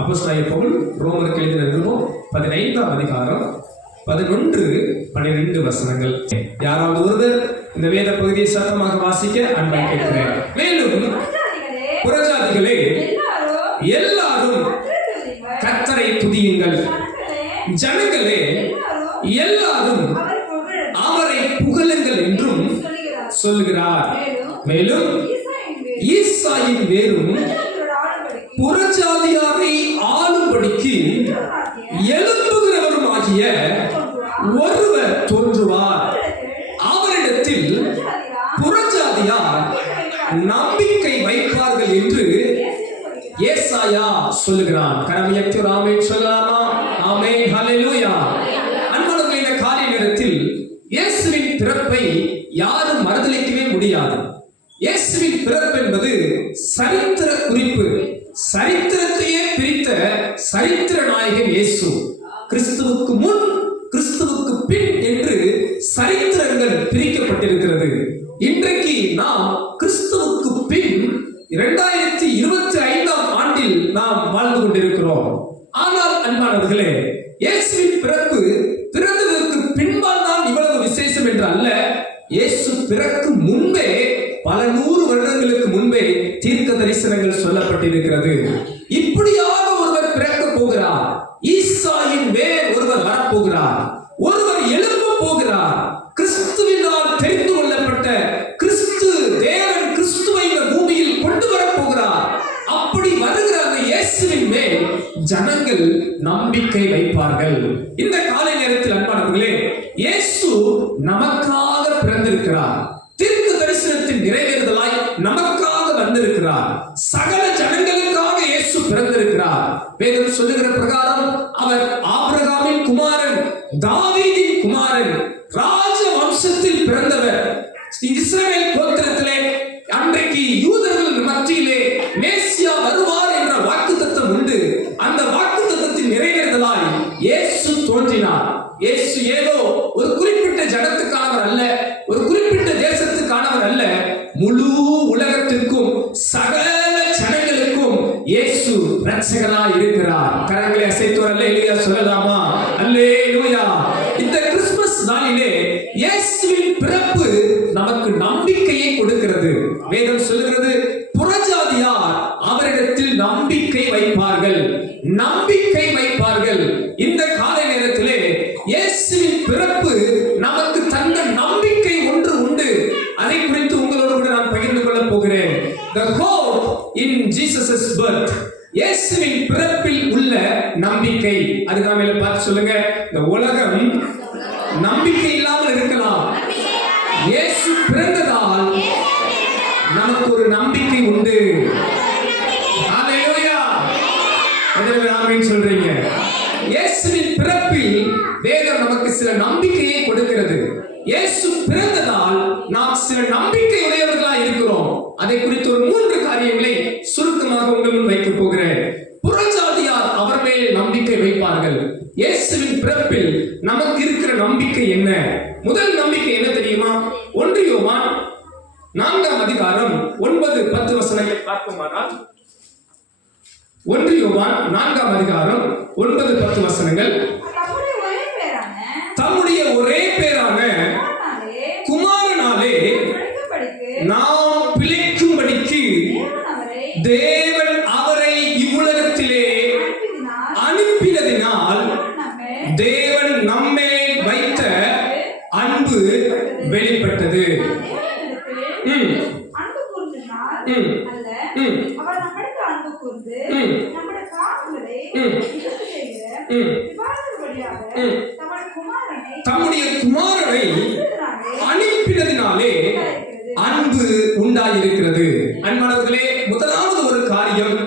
அப்போஸ்தலனாகிய பவுல் ரோமருக்கு எழுதின நிருபம் 15ஆம் அதிகாரம் 11-12 வசனங்கள். யாராவது ஒருவர் இந்த வேத பகுதியை சத்தமாக வாசிக்க அன்பாக கேட்கிறேன். மேலும் புறஜாதிகளே எல்லாரும் கர்த்தரை துதியுங்கள், ஜனங்களே எல்லாரும் அவரை புகழுங்கள் என்றும் சொல்லுகிறார். மேலும் ஈசாயின் வேரும் புறஜாதியாரை ஆளும்படிக்கு எழுப்புகிறவரும் ஆகிய ஒருவர் தோன்றுவார். அவரிடத்தில் புறஜாதியார் நம்பிக்கை வைப்பார்கள் என்று ஏசாயா சொல்லுகிறான். கரமியத்து ஆமென் சொல்லலாமா? ஆமென், ஹல்லேலூயா. அன்பானவர்களே, இந்த காலை நேரத்தில் இயேசுவின் பிறப்பை யாரும் மறுதலிக்கவே முடியாது. இயேசுவின் பிறப்பு என்பது சரித்திர குறிப்பு. சரித்திரத்தையே பிரித்த சரித்திர நாயகன் இயேசு. கிறிஸ்துவுக்கு முன், கிறிஸ்துவுக்கு பின் என்று சரித்திரங்கள் பிரிக்கப்பட்டிருக்கிறது. இன்றைக்கு நாம் கிறிஸ்துவுக்கு பின் 2025ஆம் ஆண்டில் நாம் வாழ்ந்து கொண்டிருக்கிறோம். ஆனால் அன்பானவர்களே, இயேசுவின் பிறப்பு பிறந்ததற்கு பின்பால் தான் இவ்வளவு விசேஷம் என்று அல்ல. இயேசு பிறக்கும் முன்பே, பல 100 வருடங்களுக்கு முன்பே தீர்க்க தரிசனங்கள் சொல்லப்பட்டிருக்கிறது. இப்படியாக ஒருவர் பிறக்க போகிறார். ஈசாயின் வேர் ஒருவர் வரப்போகிறார். ஒருவர் எழும்ப போகிறார். கிறிஸ்துவினால் தெரிந்து கொள்ளப்பட்ட கிறிஸ்து, தேவன் கிறிஸ்துவை இந்த பூமியில் கொண்டு வரப்போகிறார். அப்படி வருகிற அந்த இயேசுவின் மேல் ஜனங்கள் நம்பிக்கை வைப்பார்கள். இந்த காலை நேரத்தில் அன்பானவர்களே, இயேசு நமக்காக பிறந்திருக்கிறார். தீர்க்க தரிசனத்தின் நிறைவேறுதலாய் நமக்காக வந்திருக்கிறார். சகல ஜனங்களுக்காக இயேசு பிறந்திருக்கிறார். வேதம் சொல்லுகிற பிரகாரம் அவர் ஆபிரகாமின் குமாரன், தாவீதின் குமாரன், ராஜ வம்சத்தில் பிறந்தவர். இஸ்ரவேல் கோத்திரத்திலே அன்றைக்கு யூதர்கள் மத்தியிலே மேசியா வருவார் என்ற வாக்குத்தத்தம் உண்டு. அந்த வாக்குத்தத்தத்தின் நிறைவேறுதலாய் இயேசு தோன்றினார். இயேசு ஏதோ ஒரு குறிப்பிட்ட ஜனத்துக்கானவர் அல்ல, ஒரு குறிப்பிட்ட தேசத்துக்கானவர் அல்ல. முழு உலகத்திற்கும், சகல ஜனங்களுக்கும் இயேசு இரட்சகராய் இருக்கிறார். கரங்களை அசைத்து அல்லேலூயா சொல்லலாமா? அல்லேலூயா. இந்த கிறிஸ்துமஸ் நாளிலே இயேசுவின் பிறப்பு நமக்கு நம்பிக்கையை கொடுக்கிறது. வேதம் சொல்லுகிறது, புறஜாதியார் அவரிடத்தில் நம்பிக்கை வைப்பார்கள். நம்பிக்கை வைப்பார்கள். இந்த காலை நேரத்திலே இயேசுவின் பிறப்பு நமக்கு தந்த நம்பிக்கை ஒன்று உண்டு. அதை குறித்து உங்களோடு கூட நான் பகிர்ந்து கொள்ள போகிறேன். The hope in Jesus' birth. இயேசுவின் பிறப்பில் உள்ள நம்பிக்கை. அது நாம பார்த்து சொல்லுங்க. இந்த உலகம் நம்பிக்கை இல்லாமல் இருக்கலாம். இயேசு பிறந்ததால் நமக்கு ஒரு நம்பிக்கை உண்டு. ஹல்லேலூயா. எத்தனை ஆமென் சொல்றீங்க? இயேசுவின் பிறப்பில் வேதம் நமக்கு சில நம்பிக்கையை கொடுக்கிறது. இயேசு பிறந்ததால் நாம் சில நம்பிக்கை உடையவர்களாக இருக்கிறோம். அதை குறித்து ஒரு 3 காரியங்களை சுருக்கமாக உங்கள் முன் வைக்க போகிறேன். புறஜாதியார் அவர் மேல் நம்பிக்கை வைப்பார்கள். இயேசுவின் பிறப்பில் நமக்கு இருக்கிற நம்பிக்கை என்ன? முதல் நம்பிக்கை என்ன தெரியுமா? 1 யோவான் 4ஆம் அதிகாரம் 9-10 வசனங்களை பார்ப்போமானால், 1 யோவான் 4ஆம் அதிகாரம் 9-10 வசனங்கள். தம்முடைய ஒரே பேரான குமாரனாலே நாம் பிழைக்கும்படிக்கு தேவன் அவரை இவ்வுலகத்திலே அனுப்பினதினால் தேவன் நம்மேல் வைத்த அன்பு வெளிப்பட்டது. தம்முடைய குமாரனை அனுப்பினதினாலே அன்பு உண்டாயிருக்கிறது. அன்பானவர்களே, முதலாவது ஒரு காரியம்,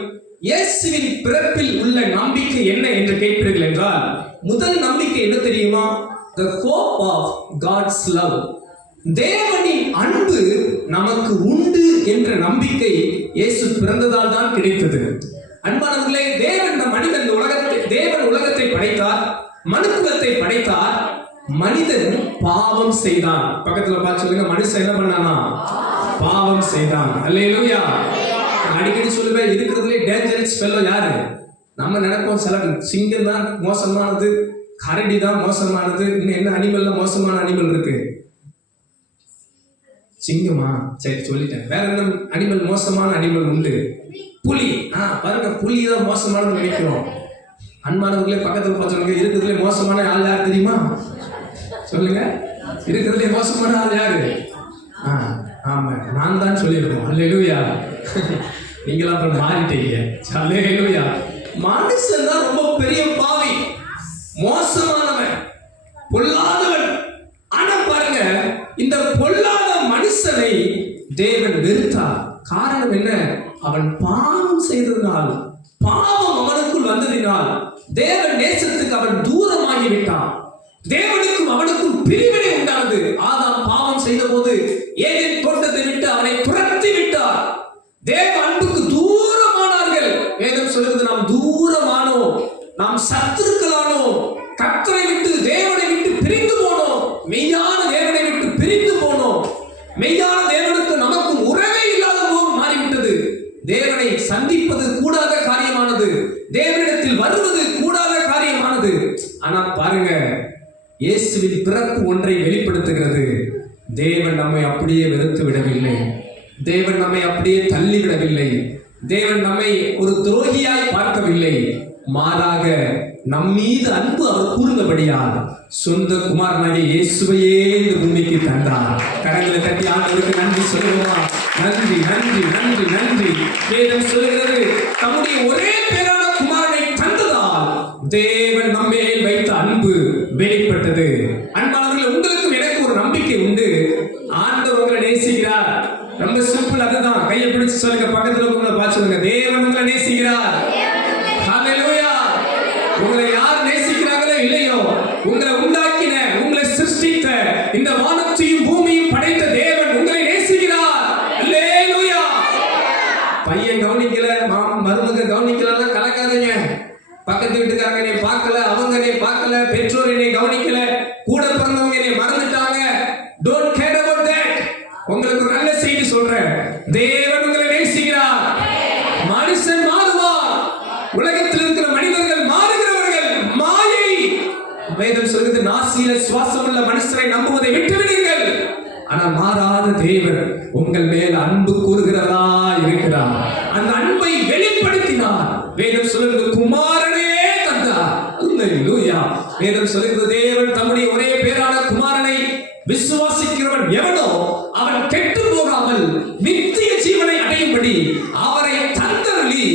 இயேசுவின் பிறப்பில் உள்ள நம்பிக்கை என்ன என்று கேட்பீர்கள் என்றால், முதல் நம்பிக்கை என்ன தெரியுமா? The hope of God's love. தேவனின் அன்பு நமக்கு உண்டு என்ற நம்பிக்கை இயேசு பிறந்ததால் தான் கிடைத்தது. அன்பானவர்களே, தேவன் உலகத்தை படைத்தார், மனுக்குலத்தை படைத்தார். மனிதன் பாவம் செய்தான். பக்கத்துல பார்த்து சொல்லுங்க, மனுஷன் என்ன பண்ணானா? பாவம் செய்தான். அல்லேலூயா. அடிக்கடி சொல்லுவேன், இருக்கிறதுலே டேஞ்சரஸ் ஃபெல்லோ யாரு? நம்ம நினைப்போம் சில சிங்கம் தான் மோசமானது, கரடி தான் மோசமானது, இன்னும் என்ன அனிமல்ல மோசமான அனிமல் இருக்கு? சிங்கமா? சரி சொல்லிட்டேன். வேற என்ன அனிமல் மோசமான அனிமல் உண்டு? புலி. பாருங்க, புலி தான் மோசமானது நினைக்கிறோம். அன்பானவர்களே, பக்கத்தில் பார்த்துருங்க, இருக்கிறதுலே மோசமான ஆள் யார் தெரியுமா? சொல்லுங்க, இருக்கிறதுலே மோசமான ஆள் யாரு? ஆமா, நான் தான் சொல்லியிருக்கோம். அல்லேலூயா. நீங்களாம் அப்புறம் மாறிட்டீங்க. அல்லேலூயா. மனுஷன் தான் ரொம்ப பெரிய பாவி, மோசமானவன், பொல்லாதவன். ஆனா பாருங்க, இந்த பொல்லாத மனுஷனை தேவன் வெறுத்தார். காரணம் என்ன? அவன் பாவம் செய்ததினால், பாவம் அவனுக்குள் வந்ததினால் தேவன் நேசத்துக்கு அவன் தூரமாகிவிட்டான். தேவனுக்கும் அவனுக்கும் பிரிவினை உண்டானது. ஆதாம் பாவம் செய்த போது ஏதேன் தோட்டத்தை விட்டு அவனை துரத்தி விட்டார். தேவ அன்புக்கு தூரமானார்கள். வேதம் சொல்கிறது, நாம் தூரமானோம், நாம் சத்துருக்களானோம், கர்த்தரை விட்டு தேவனை விட்டு பிரிந்து போனோம், மெய்யான தேவனை விட்டு பிரிந்து போனோம். மெய்யான தேவனுக்கு நமக்கும் உறவே இல்லாத போல் மாறிவிட்டது. தேவனை சந்திப்பது கூடாத காரியமானது, தேவனிடத்தில் வருவது கூடாத காரியமானது. ஆனா பாருங்க, இயேசுவின் பிறப்பு ஒன்றை வெளிப்படுத்துகிறது. தேவன் நம்மை அப்படியே வெறுத்து விடவில்லை, தேவன் நம்மை அப்படியே தள்ளிவிடவில்லை, தேவன் நம்மை ஒரு துரோகியாய் பார்க்கவில்லை. மாறாக நம்மீது அன்பு அவர் கூர்ந்தபடியால் சொந்த குமாரனாகிய இயேசுவையே இந்த பூமிக்கு தந்தார். கரங்களை தட்டி ஆண்டவருக்கு நன்றி சொல்லுவோமா? நன்றி, நன்றி, நன்றி, நன்றி. வேதம் சொல்கிறது, தம்முடைய ஒரே பேரான குமாரனை தந்ததால் தேவன் நம்மேல் வைத்த அன்பு வெளிப்பட்டது. அன்பானவர்களே, உங்களுக்கும் எனக்கு ஒரு நம்பிக்கை உண்டு. ஆண்டவர் உங்களை நேசிக்கிறார். ரொம்ப சிம்பிள், அதுதான். கையை பிடிச்சு சொல்லுங்க, பக்கத்துல உங்களை பார்த்து சொல்லுங்க, தேவன் உங்களை நேசிக்கிறார். ஹல்லேலூயா. உங்களை யார் நேசிக்கிறாங்களோ இல்லையோ, உங்களை உண்டாக்கின, உங்களை சிருஷ்டித்த, இந்த வானத்தையும் பூமியும் படைத்த தேவன் உங்களை நேசிக்கிறார். ஹல்லேலூயா. பையன் கவனிக்கல, மருமக கவனிக்கலன்னா கலக்காதீங்க. பக்கத்து வீட்டுக்காரங்க என்னை பார்க்கல, அவங்க என்னை பார்க்கல, பெற்றோர் என்னை கவனிக்கல, கூட பிறந்தவங்க என்னை மறந்துட்டாங்க. Don't care about that. உங்களுக்கு ஒரு நல்ல செய்தி சொல்றேன், தேவன் உங்களை நேசிக்கிறார். மனுஷன் மாறுவார், உலகத்தில் இருக்கிற மனிதர்கள் மாறுகிறவர்கள், மாயை. வேதம் சொல்கிறது, நாசியில சுவாசம் உள்ள மனுஷரை நம்புவதை விட்டுவிடுங்கள். ஆனால் மாறாத தேவன் உங்கள் மேல் அன்பு கூறுகிறதா இருக்கிறார். அந்த அன்பை வெளிப்படுத்தினார். வேதம் சொல்கிறது, குமாரனே தந்தார். அல்லேலூயா. வேதம் சொல்கிறது, தேவன் தம்முடைய ஒரே பேரான குமாரனை விசுவாசிக்கிறவன் எவனோ அவன் கெட்டு போகாமல் நித்திய ஜீவனை அடையும்படி அவரை தந்தருளி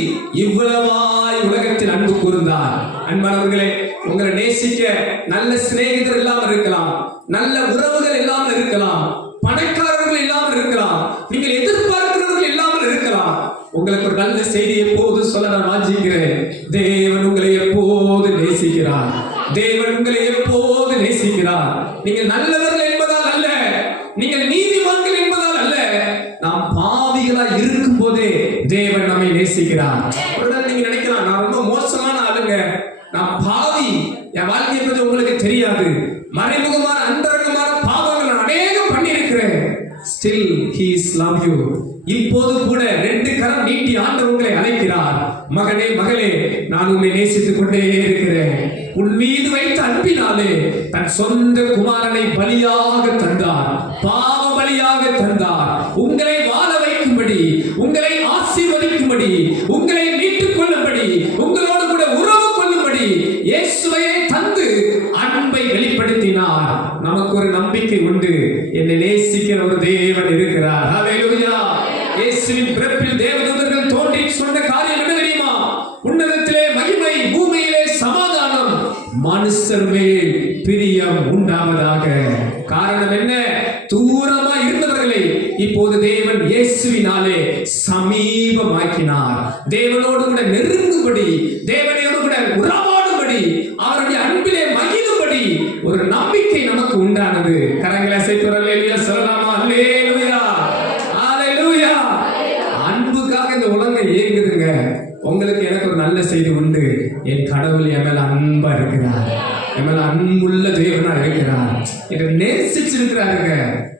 இவ்வளவாய் உலகத்தில் அன்பு கூர்ந்தார். அன்பானவர்களே, உங்களை நேசிக்க நல்ல சிநேகிதர் இல்லாமல் இருக்கலாம், நல்ல உறவுகள் இல்லாமல் இருக்கலாம், பணக்காரர்கள் இல்லாமல் இருக்கலாம், நீங்கள் எதிர்பார்க்கிறவர்கள் இல்லாமல் இருக்கலாம். உங்களுக்கு ஒரு நல்ல செய்தி எப்போது சொல்ல நான் வாஞ்சிக்கிறேன். தேவன் உங்களை எப்போது நேசிக்கிறார். தேவன் உங்களை எப்போது நேசிக்கிறார். நீங்கள் நல்லவர்கள் என்பதால் அல்ல, நீங்கள் நீதிமான்கள் என்பதால் அல்ல, நாம் பாவிகளாய் இருக்கும் போதே தேவன் நம்மை நேசிக்கிறார். உடனே நீங்க நினைக்கலாம், நான் ரொம்ப மோசமான ஆளுங்க, நான் பாவி, என் வாழ்க்கையை பற்றி உங்களுக்கு தெரியாது, மறைமுகமான அந்தரங்கமான பாவங்கள் நான் அநேகம் பண்ணியிருக்கிறேன். Still he is love you. இப்போது கூட 2 கரம் நீட்டி ஆண்டவர் உங்களை அழைக்கிறார். மகனே, மகளே, நான் உன்னை நேசித்துக் கொண்டே இருக்கிறேன். உன் மீது வைத்த அன்பினாலே தன் சொந்த குமாரனை பலியாக தந்தார், பாவ பலியாக தந்தார். உங்களை வாழ வைக்கும்படி, உங்களை ஆசீர்வதிக்கும்படி, உங்களை மீட்டுக் கொள்ளும்படி, உங்களோடு கூட உறவு கொள்ளும்படி இயேசுவையே தந்து அன்பை வெளிப்படுத்தினார். நமக்கு ஒரு நம்பிக்கை உண்டு, என்னை நேசிக்கிற ஒரு தேவன் இருக்கிறார். ஹல்லேலூயா. இயேசுவின் பிறப்பில் தேவதூதர்கள் தோன்றி சொன்ன காரியம் என்ன தெரியுமா? உன்னதத்திலே மகிமை, பூமியிலே சமாதானம், மனுஷர் மேல் பிரியம் உண்டாவதாக. காரணம் என்ன? தூரமா இருந்தவர்களை இப்போது தேவன் இயேசுவினாலே சமீபமாக்கினார். தேவனோடு கூட நெருங்கும்படி, தேவனோடு கூட உறவாடும்படி, அவருடைய அன்பிலே மகிழும்படி ஒரு நம்பிக்கை நமக்கு உண்டானது. கரங்களை அசைத்து அல்லேலூயா சொல்லலாமா? அல்லேலூயா, அல்லேலூயா. அன்புக்காக இந்த உலகம் இயங்குதுங்க. உங்களுக்கு எனக்கு ஒரு நல்ல செய்தி உண்டு. என் கடவுள் என் மேல அன்பா இருக்கிறார், என் மேல அன்புள்ள தேவனா இருக்கிறார், என்னை நேசிச்சிருக்கிறாருங்க.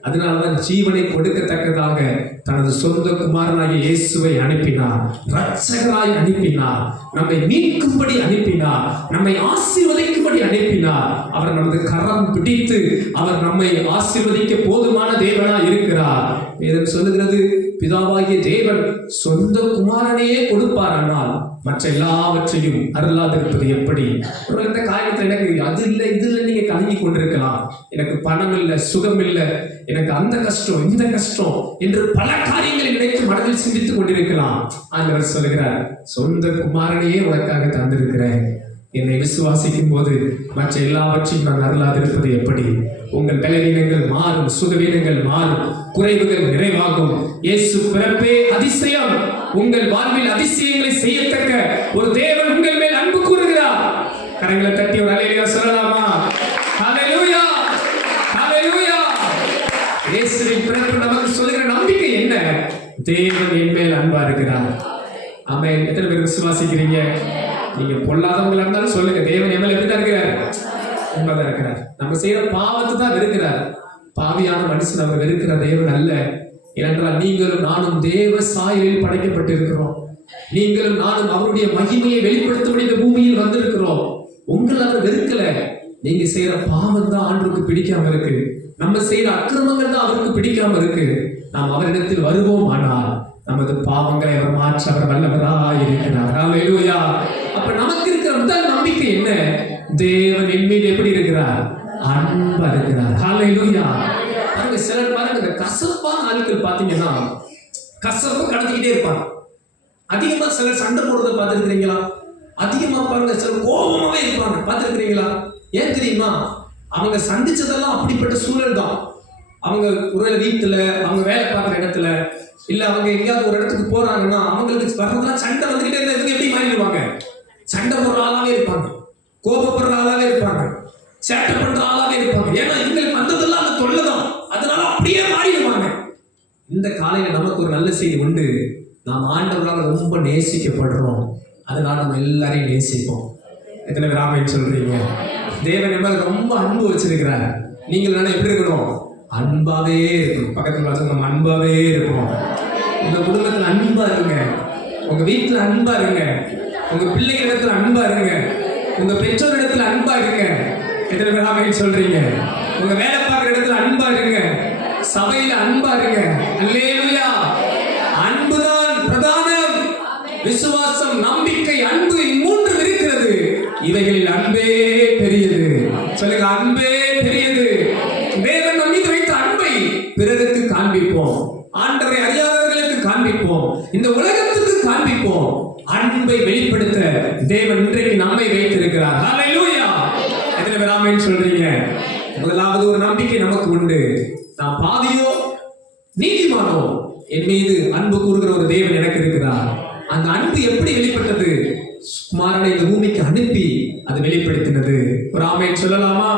அதனாலதான் ஜீவனை கொடுக்கத்தக்கதாக தனது சொந்த குமாரனாகிய இயேசுவை அனுப்பினார், இரட்சகராய் அனுப்பினார், நம்மை மீட்கும்படி அனுப்பினார், நம்மை ஆசீர்வதிக்கும்படி அனுப்பினார். அவர் நமது கரம் பிடித்து அவர் நம்மை ஆசீர்வதிக்க போதுமான தேவனாய் இருக்கிறார். வேதம் சொல்லுகிறது, பிதாவாகிய தேவன் சொந்த குமாரனையே கொடுப்பார், ஆனால் மற்ற எல்லாவற்றையும் அருளாதிருப்பது எப்படி? இந்த காரியத்தில் எனக்கு அது இல்லை இது இல்லை நீங்க கலங்கி கொண்டிருக்கலாம். எனக்கு பணம் இல்லை, சுகம் இல்லை, எனக்கு அந்த கஷ்டம் இந்த கஷ்டம் என்று பல காரியங்களை நினைத்து மனதில் சிந்தித்துக் கொண்டிருக்கலாம். ஆண்டவர் சொல்லுகிறார், சொந்த குமாரனையே உனக்காக தந்திருக்கிறேன். என்னை விசுவாசிக்கும் போது மற்ற எல்லாவற்றையும் நான் அருளாதிருப்பது எப்படி? உங்கள் பலவீனங்கள் மாறும், சுகவீனங்கள் மாறும், குறைவுகள் நிறைவாகும். இயேசு பிறப்பே அதிசயம். உங்கள் வாழ்வில் அதிசயங்களை செய்யத்தக்க ஒரு தேவன் உங்கள் மேல் அன்பு கூறுகிறார். கரங்களை தட்டி ஒரு அல்லேலூயா சொல்லலாமா? ஹல்லேலூயா, ஹல்லேலூயா. இயேசுவின் பிறப்பு நமக்கு சொல்லுகிற நம்பிக்கை என்ன? தேவன் என் மேல் அன்பா இருக்கிறார். ஆமென். எத்தனை பேர் விசுவாசிக்கிறீங்க? நீங்க பொல்லாதவங்களா இருந்தாலும் சொல்லுங்க, தேவன் என் மேல் எப்படிதான் இருக்கிறார்? அன்பாதான் இருக்கிறார். நம்ம செய்யற பாவத்தை தான் வெறுக்கிறார். பாவியான மனுஷன் அவர் வெறுக்கிற தேவன் அல்ல. ஏனென்றால் நீங்களும் நானும் தேவ சாயலில் படைக்கப்பட்டிருக்கிறோம். நீங்களும் நானும் அவருடைய மகிமையை வெளிப்படுத்தும்படி இந்த பூமியில் வந்திருக்கிறோம். உங்களை அவர் வெறுக்கல. நீங்க செய்யற பாவம் தான் ஆண்டவருக்கு பிடிக்காம இருக்கு. நம்ம செய்யற அக்கிரமங்கள் தான் அவருக்கு பிடிக்காம இருக்கு. நாம் அவரிடத்தில் வருவோம், ஆனால் நமது பாவங்களை அவர் மாற்ற அவர் வல்லவராய் இருக்கிறார். ஹல்லேலூயா. அப்ப நமக்கு இருக்கிற முதல் நம்பிக்கை என்ன? தேவன் என் மீது எப்படி இருக்கிறார்? அன்பா இருக்கிறார். ஹல்லேலூயா. பாருங்க, சிலர் பாருங்க, இந்த கசப்பான ஆட்கள் பாத்தீங்கன்னா கசப்பு கடத்திக்கிட்டே இருப்பாங்க. அதிகமா சிலர் சண்டை போடுறதை பார்த்துருக்கிறீங்களா? அதிகமா பாருங்க, சிலர் கோபமாவே இருப்பாங்க, பார்த்துருக்கிறீங்களா? ஏன் தெரியுமா? அவங்க சந்திச்சதெல்லாம் அப்படிப்பட்ட சூழல் தான். அவங்க ஒரு வீட்டுல, அவங்க வேலை பார்க்குற இடத்துல, இல்ல அவங்க எங்கேயாவது ஒரு இடத்துக்கு போறாங்கன்னா அவங்களுக்கு வர்றதுலாம் சண்டை வந்துகிட்டே இருந்தா இவங்க எப்படி மாறிடுவாங்க? சண்டை போடுற ஆளாவே இருப்பாங்க, கோபப்படுற ஆளாவே இருப்பாங்க, சேட்டை பண்ற ஆளாவே இருப்பாங்க. ஏன்னா இவங்களுக்கு வந்ததெல்லாம் அந்த தொல்லைதான். அதனால அப்படியே மாறிடுவாங்க. இந்த காலையில நமக்கு ஒரு நல்ல செய்தி உண்டு. நாம் ஆண்டவரால் ரொம்ப நேசிக்கப்படுறோம். அதனால நம்ம எல்லாரையும் நேசிப்போம். எத்தனை பேர் ஆமென் சொல்றீங்க? தேவன் நம்ம ரொம்ப அன்பு வச்சிருக்கிறார். நீங்கள் நானும் எப்படி இருக்கணும்? அன்பாவே இருக்கணும். பக்கத்துல பார்த்து நம்ம அன்பாவே இருக்கணும். உங்க குடும்பத்துல அன்பா இருங்க, உங்க வீட்டுல அன்பா இருங்க, உங்க பிள்ளைகளிடத்துல அன்பா இருங்க, உங்க பெற்றோரிடத்துல அன்பா இருங்க. எத்தனை பேர் ஆமென் சொல்றீங்க? உங்க வேலை பார்க்குற இடத்துல அன்பா இருங்க, சபையில அன்பா இருங்க. அல்லேலூயா. அன்புதான் பிரதானம். விசுவாசம், நம்பிக்கை, அன்பு, மூன்று இருக்கிறது. இவைகளில் அன்பே பெரியது. சொல்லுங்க, அன்பே பெரியது. தேவன் நம் மீது வைத்த அன்பை பிறருக்கு காண்பிப்போம். ஆண்டவரை அறியாதவர்களுக்கு காண்பிப்போம். இந்த உலகத்துக்கு காண்பிப்போம். அன்பை வெளிப்படுத்த தேவன் இன்றைக்கு நம்மை வைத்திருக்கிறார். ஹல்லேலூயா. எத்தனை பேர் ஆமென் சொல்றீங்க? முதலாவது ஒரு நம்பிக்கை நமக்கு உண்டு. நான் பாவியோ நீதிமானோ, என் மீது அன்பு கூறுகிற ஒரு தேவன் எனக்கு இருக்கிறார். அந்த அன்பு எப்படி வெளிப்பட்டது? குமாரனை இந்த பூமிக்கு அனுப்பி அது வெளிப்படுத்தினது. ஒரு ஆமென் சொல்லலாமா?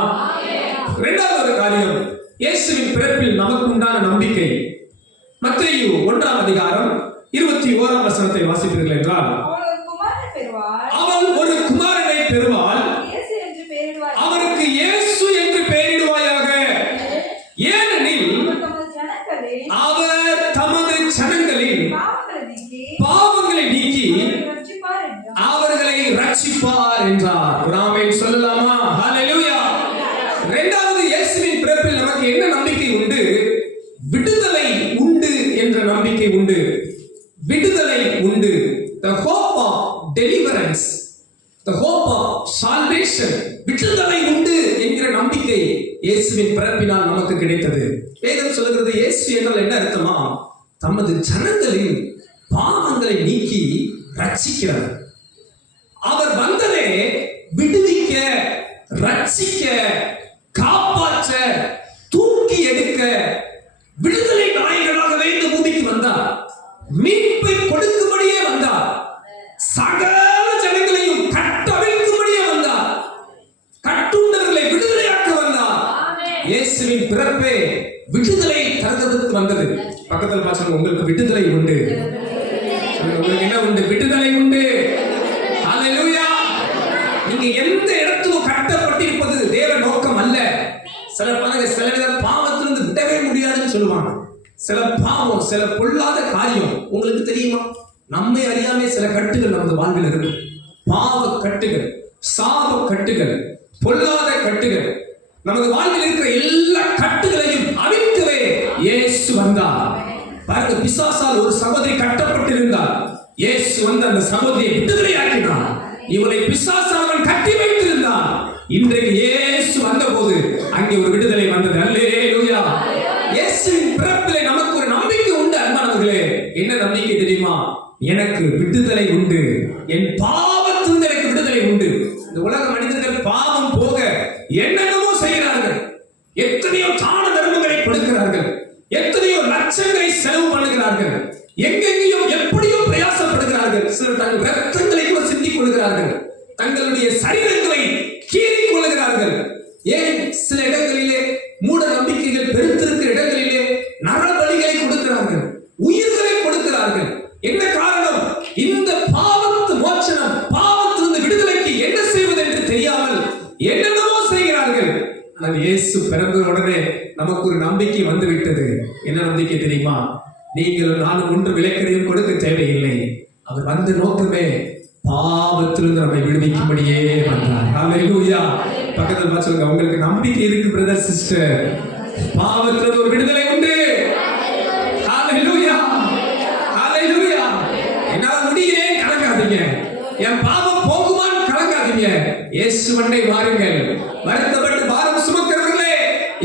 இரண்டாவது ஒரு காரியம், இயேசுவின் பிறப்பில் நமக்கு உண்டான நம்பிக்கை. மத்தேயு 1ஆம் அதிகாரம் 21ஆம் வசனத்தை வாசிப்பீர்கள் என்றால், அவள் ஒரு குமாரனை பெறுவாள், அவருக்கு இயேசு என்று பெயரிடுவாயாக, ஏனெனில் அவர் தமது ஜனங்களின் பாவங்களை நீக்கி அவர்களை ரட்சிப்பார் என்றார். ஒரு ஆமென் சொல்லலாமா? ஹல்லேலூயா. இரண்டாவது, இயேசுவின் பிறப்பில் நமக்கு என்ன நம்பிக்கை உண்டு? விடுதலை உண்டு என்ற நம்பிக்கை உண்டு. விடுதலை உண்டு. The hope of deliverance, the hope of salvation. விடுதலை உண்டு என்கிற நம்பிக்கை இயேசுவின் பிறப்பினால் நமக்கு கிடைத்தது. வேதம் சொல்கிறது, இயேசு என்றால் என்ன அர்த்தமா? தமது ஜனங்களின் பாவங்களை நீக்கி ரட்சிக்கிறார். அவர் வந்ததே விடுவிக்க, ரட்சிக்க, காப்பாற்ற, தூக்கி எடுக்க, விடுதலை நாயகனாகவே இந்த பூமிக்கு வந்தார். மீட்பை கொடுக்கும்படியே வந்தார். சகல ஜனங்களையும் கட்டவிழ்க்கும்படியே வந்தார். கட்டுண்டவர்களை விடுதலையாக்க வந்தார். இயேசுவின் பிறப்பே விடுதலை தருவதற்கு வந்தது. பக்கத்தில் பார்த்து, உங்களுக்கு விடுதலை உண்டு. உங்களுக்கு என்ன உண்டு? விடுதலை உண்டு. ஹல்லேலூயா. நீங்க எந்த இடத்திலும் கட்டப்பட்டிருப்பது தேவ நோக்கம் அல்ல. சில பாருங்க, சில வித பாவத்திலிருந்து விடவே முடியாதுன்னு சொல்லுவாங்க. சில பாவம், சில பொல்லாத காரியம் உங்களுக்கு தெரியுமா? நம்மை அறியாமே சில கட்டுகள் நமது வாழ்வில் இருக்கு. பாவ கட்டுகள், சாப கட்டுகள், பொல்லாத கட்டுகள், நமது வாழ்வில் இருக்கிற எல்லா கட்டுகளையும் அழிக்கவே இயேசு வந்தார். பாருங்க, பிசாசால் ஒரு சகோதரி கட்டப்பட்டிருந்தார். இயேசு வந்து அந்த சகோதரியை விடுதலையாக்கினார். இவளை பிசாசானவன் கட்டி வைத்திருந்தான். இன்றைக்கு இயேசு வந்தபோது அங்கே ஒரு விடுதலை வந்தது. அல்லேலூயா. இயேசுவின் பிறப்பிலே நமக்கு ஒரு நம்பிக்கை உண்டு அன்பானவர்களே. என்ன நம்பிக்கை தெரியுமா? எனக்கு விடுதலை உண்டு, என் பாவத்திலிருந்து எனக்கு விடுதலை உண்டு. இந்த உலக மனிதர்கள் பாவம் போக என்னென்னமோ செய்கிறார்கள். எத்தனையோ தான தர்மங்களை கொடுக்கிறார்கள், எத்தனையோ லட்சங்களை செலவு பண்ணுகிறார்கள், எங்கெங்கேயோ எப்படியோ பிரயாசப்படுகிறார்கள். சிலர் தங்கள் ரத்தங்களை கூட சிந்திக் கொள்கிறார்கள், தங்களுடைய சரீரங்களை கீறிக் கொள்கிறார்கள். ஏன் சில இடங்களிலே மூட நம்பிக்கைகள் பெருத்திருக்கிற இடங்களிலே நரபலிகளை கொடுக்கிறார்கள், உயிர்களை கொடுக்கிறார்கள். என்ன காரணம்? இந்த பாவத்து மோட்சம், பாவத்திலிருந்து விடுதலைக்கு என்ன செய்வது என்று தெரியாமல் என்னென்னமோ செய்கிறார்கள். ஆனால் இயேசு பிறந்த உடனே நமக்கு ஒரு நம்பிக்கை வந்து விட்டது. என்ன நம்பிக்கை தெரியுமா? நீங்கள் நானும் ஒன்று விலைக்கரையும் கொடுக்க தேவையில்லை. அவர் வந்த நோக்கமே பாவத்திலிருந்து நம்மை விடுவிக்கும்படியே வந்தார். ஹல்லேலூயா. பக்கத்தில் பார்த்து சொல்லுங்க, உங்களுக்கு நம்பிக்கை இருக்கு பிரதர் சிஸ்டர். பாவத்திலிருந்து ஒரு விடுதலை உண்டு. ஹல்லேலூயா, ஹல்லேலூயா. என்னால முடியலே கலங்காதீங்க, என் பாவம் போகுமான்னு கலங்காதீங்க. இயேசு மண்டை வாருங்கள். வருத்தப்பட்டு பாரம் சுமக்கிறவர்களே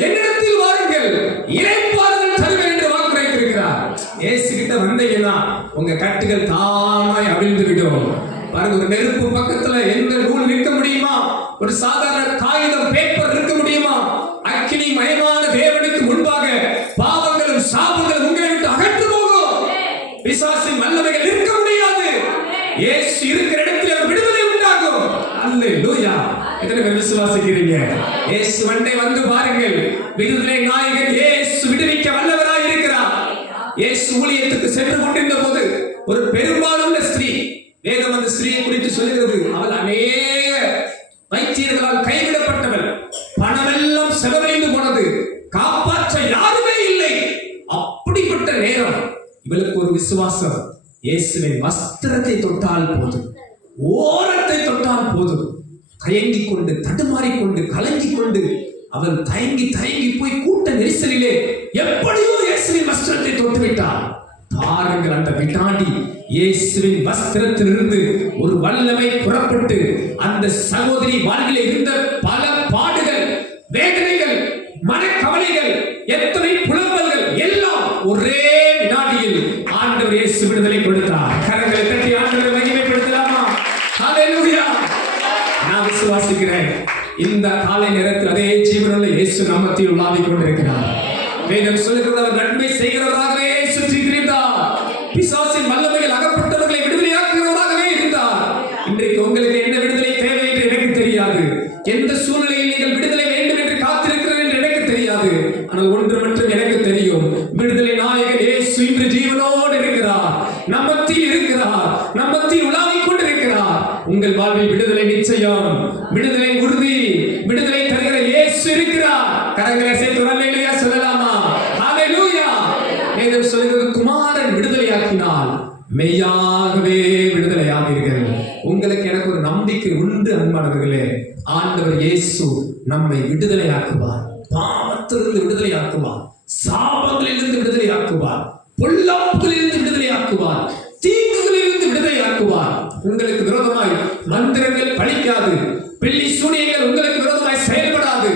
என்னிடத்தில் வாருங்கள், இளைப்பாறுதல் தருவேன் என்று வாக்குரைத்திருக்கிறார். இயேசு கிட்ட வந்தீங்கன்னா உங்க கட்டுகள் தானாய் அவிழ்ந்து விடும். பாருங்க, ஒரு நெருப்பு பக்கத்துல எந்த நூல் நிற்க முடியுமா? ஒரு சாதாரண காகிதம், பேப்பர் இருக்க முடியுமா? அக்கினி மயமான தேவனுக்கு முன்பாக பாவங்களும் சாபங்களும் உங்களை விட்டு அகற்று போகும். பிசாசின் வல்லமைகள் இருக்க முடியாது. இயேசு இருக்கிற இடத்துல விடுதலை உண்டாகும். அல்லேலூயா. எத்தனை பேர் விசுவாசிக்கிறீங்க? இயேசு வண்டை வந்து பாருங்கள். விடுதலை நாயகன் இயேசு விடுவிக்க வல்லவராய் இருக்கிறார். இயேசு ஊழியத்துக்கு சென்று கொண்டிருந்த போது ஒரு பெரும்பாலுள்ள ஸ்திரீ, வேதம் அந்த ஸ்திரீயை குறித்து சொல்லுகிறது, அவள் அநேக வைத்தியர்களால் கைவிடப்பட்டவள், பணமெல்லாம் செலவழிந்து போனது, காப்பாற்ற யாருமே இல்லை. அப்படிப்பட்ட நேரம் இவளுக்கு ஒரு விசுவாசம், இயேசுவின் வஸ்திரத்தை தொட்டால் போதும், ஓரத்தை தொட்டால் போதும். தயங்கிக் கொண்டு, தடுமாறிக்கொண்டு, கலங்கிக் கொண்டு அவள் தயங்கி தயங்கி போய் கூட்ட நெரிசலிலே எப்படியோ இயேசுவின் வஸ்திரத்தை தொட்டுவிட்டார். பாருங்கள், அந்த வினாடி இயேசுவின் வஸ்திரத்திலிருந்து ஒரு வல்லமை புறப்பட்டு அந்த சகோதரி வாழ்விலே இருந்த பல பாடுகள், வேதனைகள், மனக்கவலைகள், எத்தனை புலம்பல்கள் எல்லாம் ஒரே வினாடியில் ஆண்டவர் இயேசு விடுதலை கொடுத்தார். கரங்களை தட்டி ஆண்டவரை மகிமைப்படுத்தலாமா? ஹல்லேலூயா. நான் விசுவாசிக்கிறேன், இந்த காலை நேரத்தில் அதே ஜீவனுள்ள இயேசு நம்மத்தில் உலாவிக் கொண்டிருக்கிறார். வேதம் சொல்லுகிறது, அவர் நன்மை செய்கிறவராகவே சுற்றி திரிந்தார், பிசாசின் வல்லமையில் அகப்பட்டவர்களை விடுதலையாக்குகிறவராகவே இருந்தார். இன்றைக்கு உங்களுக்கு என்ன விடுதலை தேவை என்று எனக்கு தெரியாது, எந்த சூழ்நிலையில் நீங்கள் விடுதலை வேண்டும் என்று காத்திருக்கிறீர்கள் என்று எனக்கு தெரியாது. ஆனால் ஒன்று மட்டும் எனக்கு தெரியும், விடுதலை நாயகன் இயேசு இன்று ஜீவனோடு இருக்கிறார், நம்மத்தில் இருக்கிறார், நம்மத்தில் உலாவிக் கொண்டிருக்கிறார். உங்கள் வாழ்வில் விடுதலை நிச்சயம், விடுதலை உறுதி, விடுதலை தருகிற இயேசு இருக்கிறார். கரங்களை சேர்த்து அல்லேலூயா சொல்லலாமா? ஹல்லேலூயா. வேதம் சொல்கிறது, குமாரன் விடுதலையாக்கினால் மெய்யாகவே விடுதலையாவீர்கள். உங்களுக்கு எனக்கு ஒரு நம்பிக்கை உண்டு அன்பானவர்களே. ஆண்டவர் இயேசு நம்மை விடுதலையாக்குவார், பாவத்திலிருந்து விடுதலையாக்குவார், சாபங்களிலிருந்து விடுதலையாக்குவார், பொல்லாப்புகளிலிருந்து விடுதலையாக்குவார், தீங்குகளிலிருந்து விடுதலையாக்குவார். உங்களுக்கு விரோதமாய் மந்திரங்கள் பலிக்காது, பில்லி சூனியங்கள் உங்களுக்கு விரோதமாய் செயல்படாது,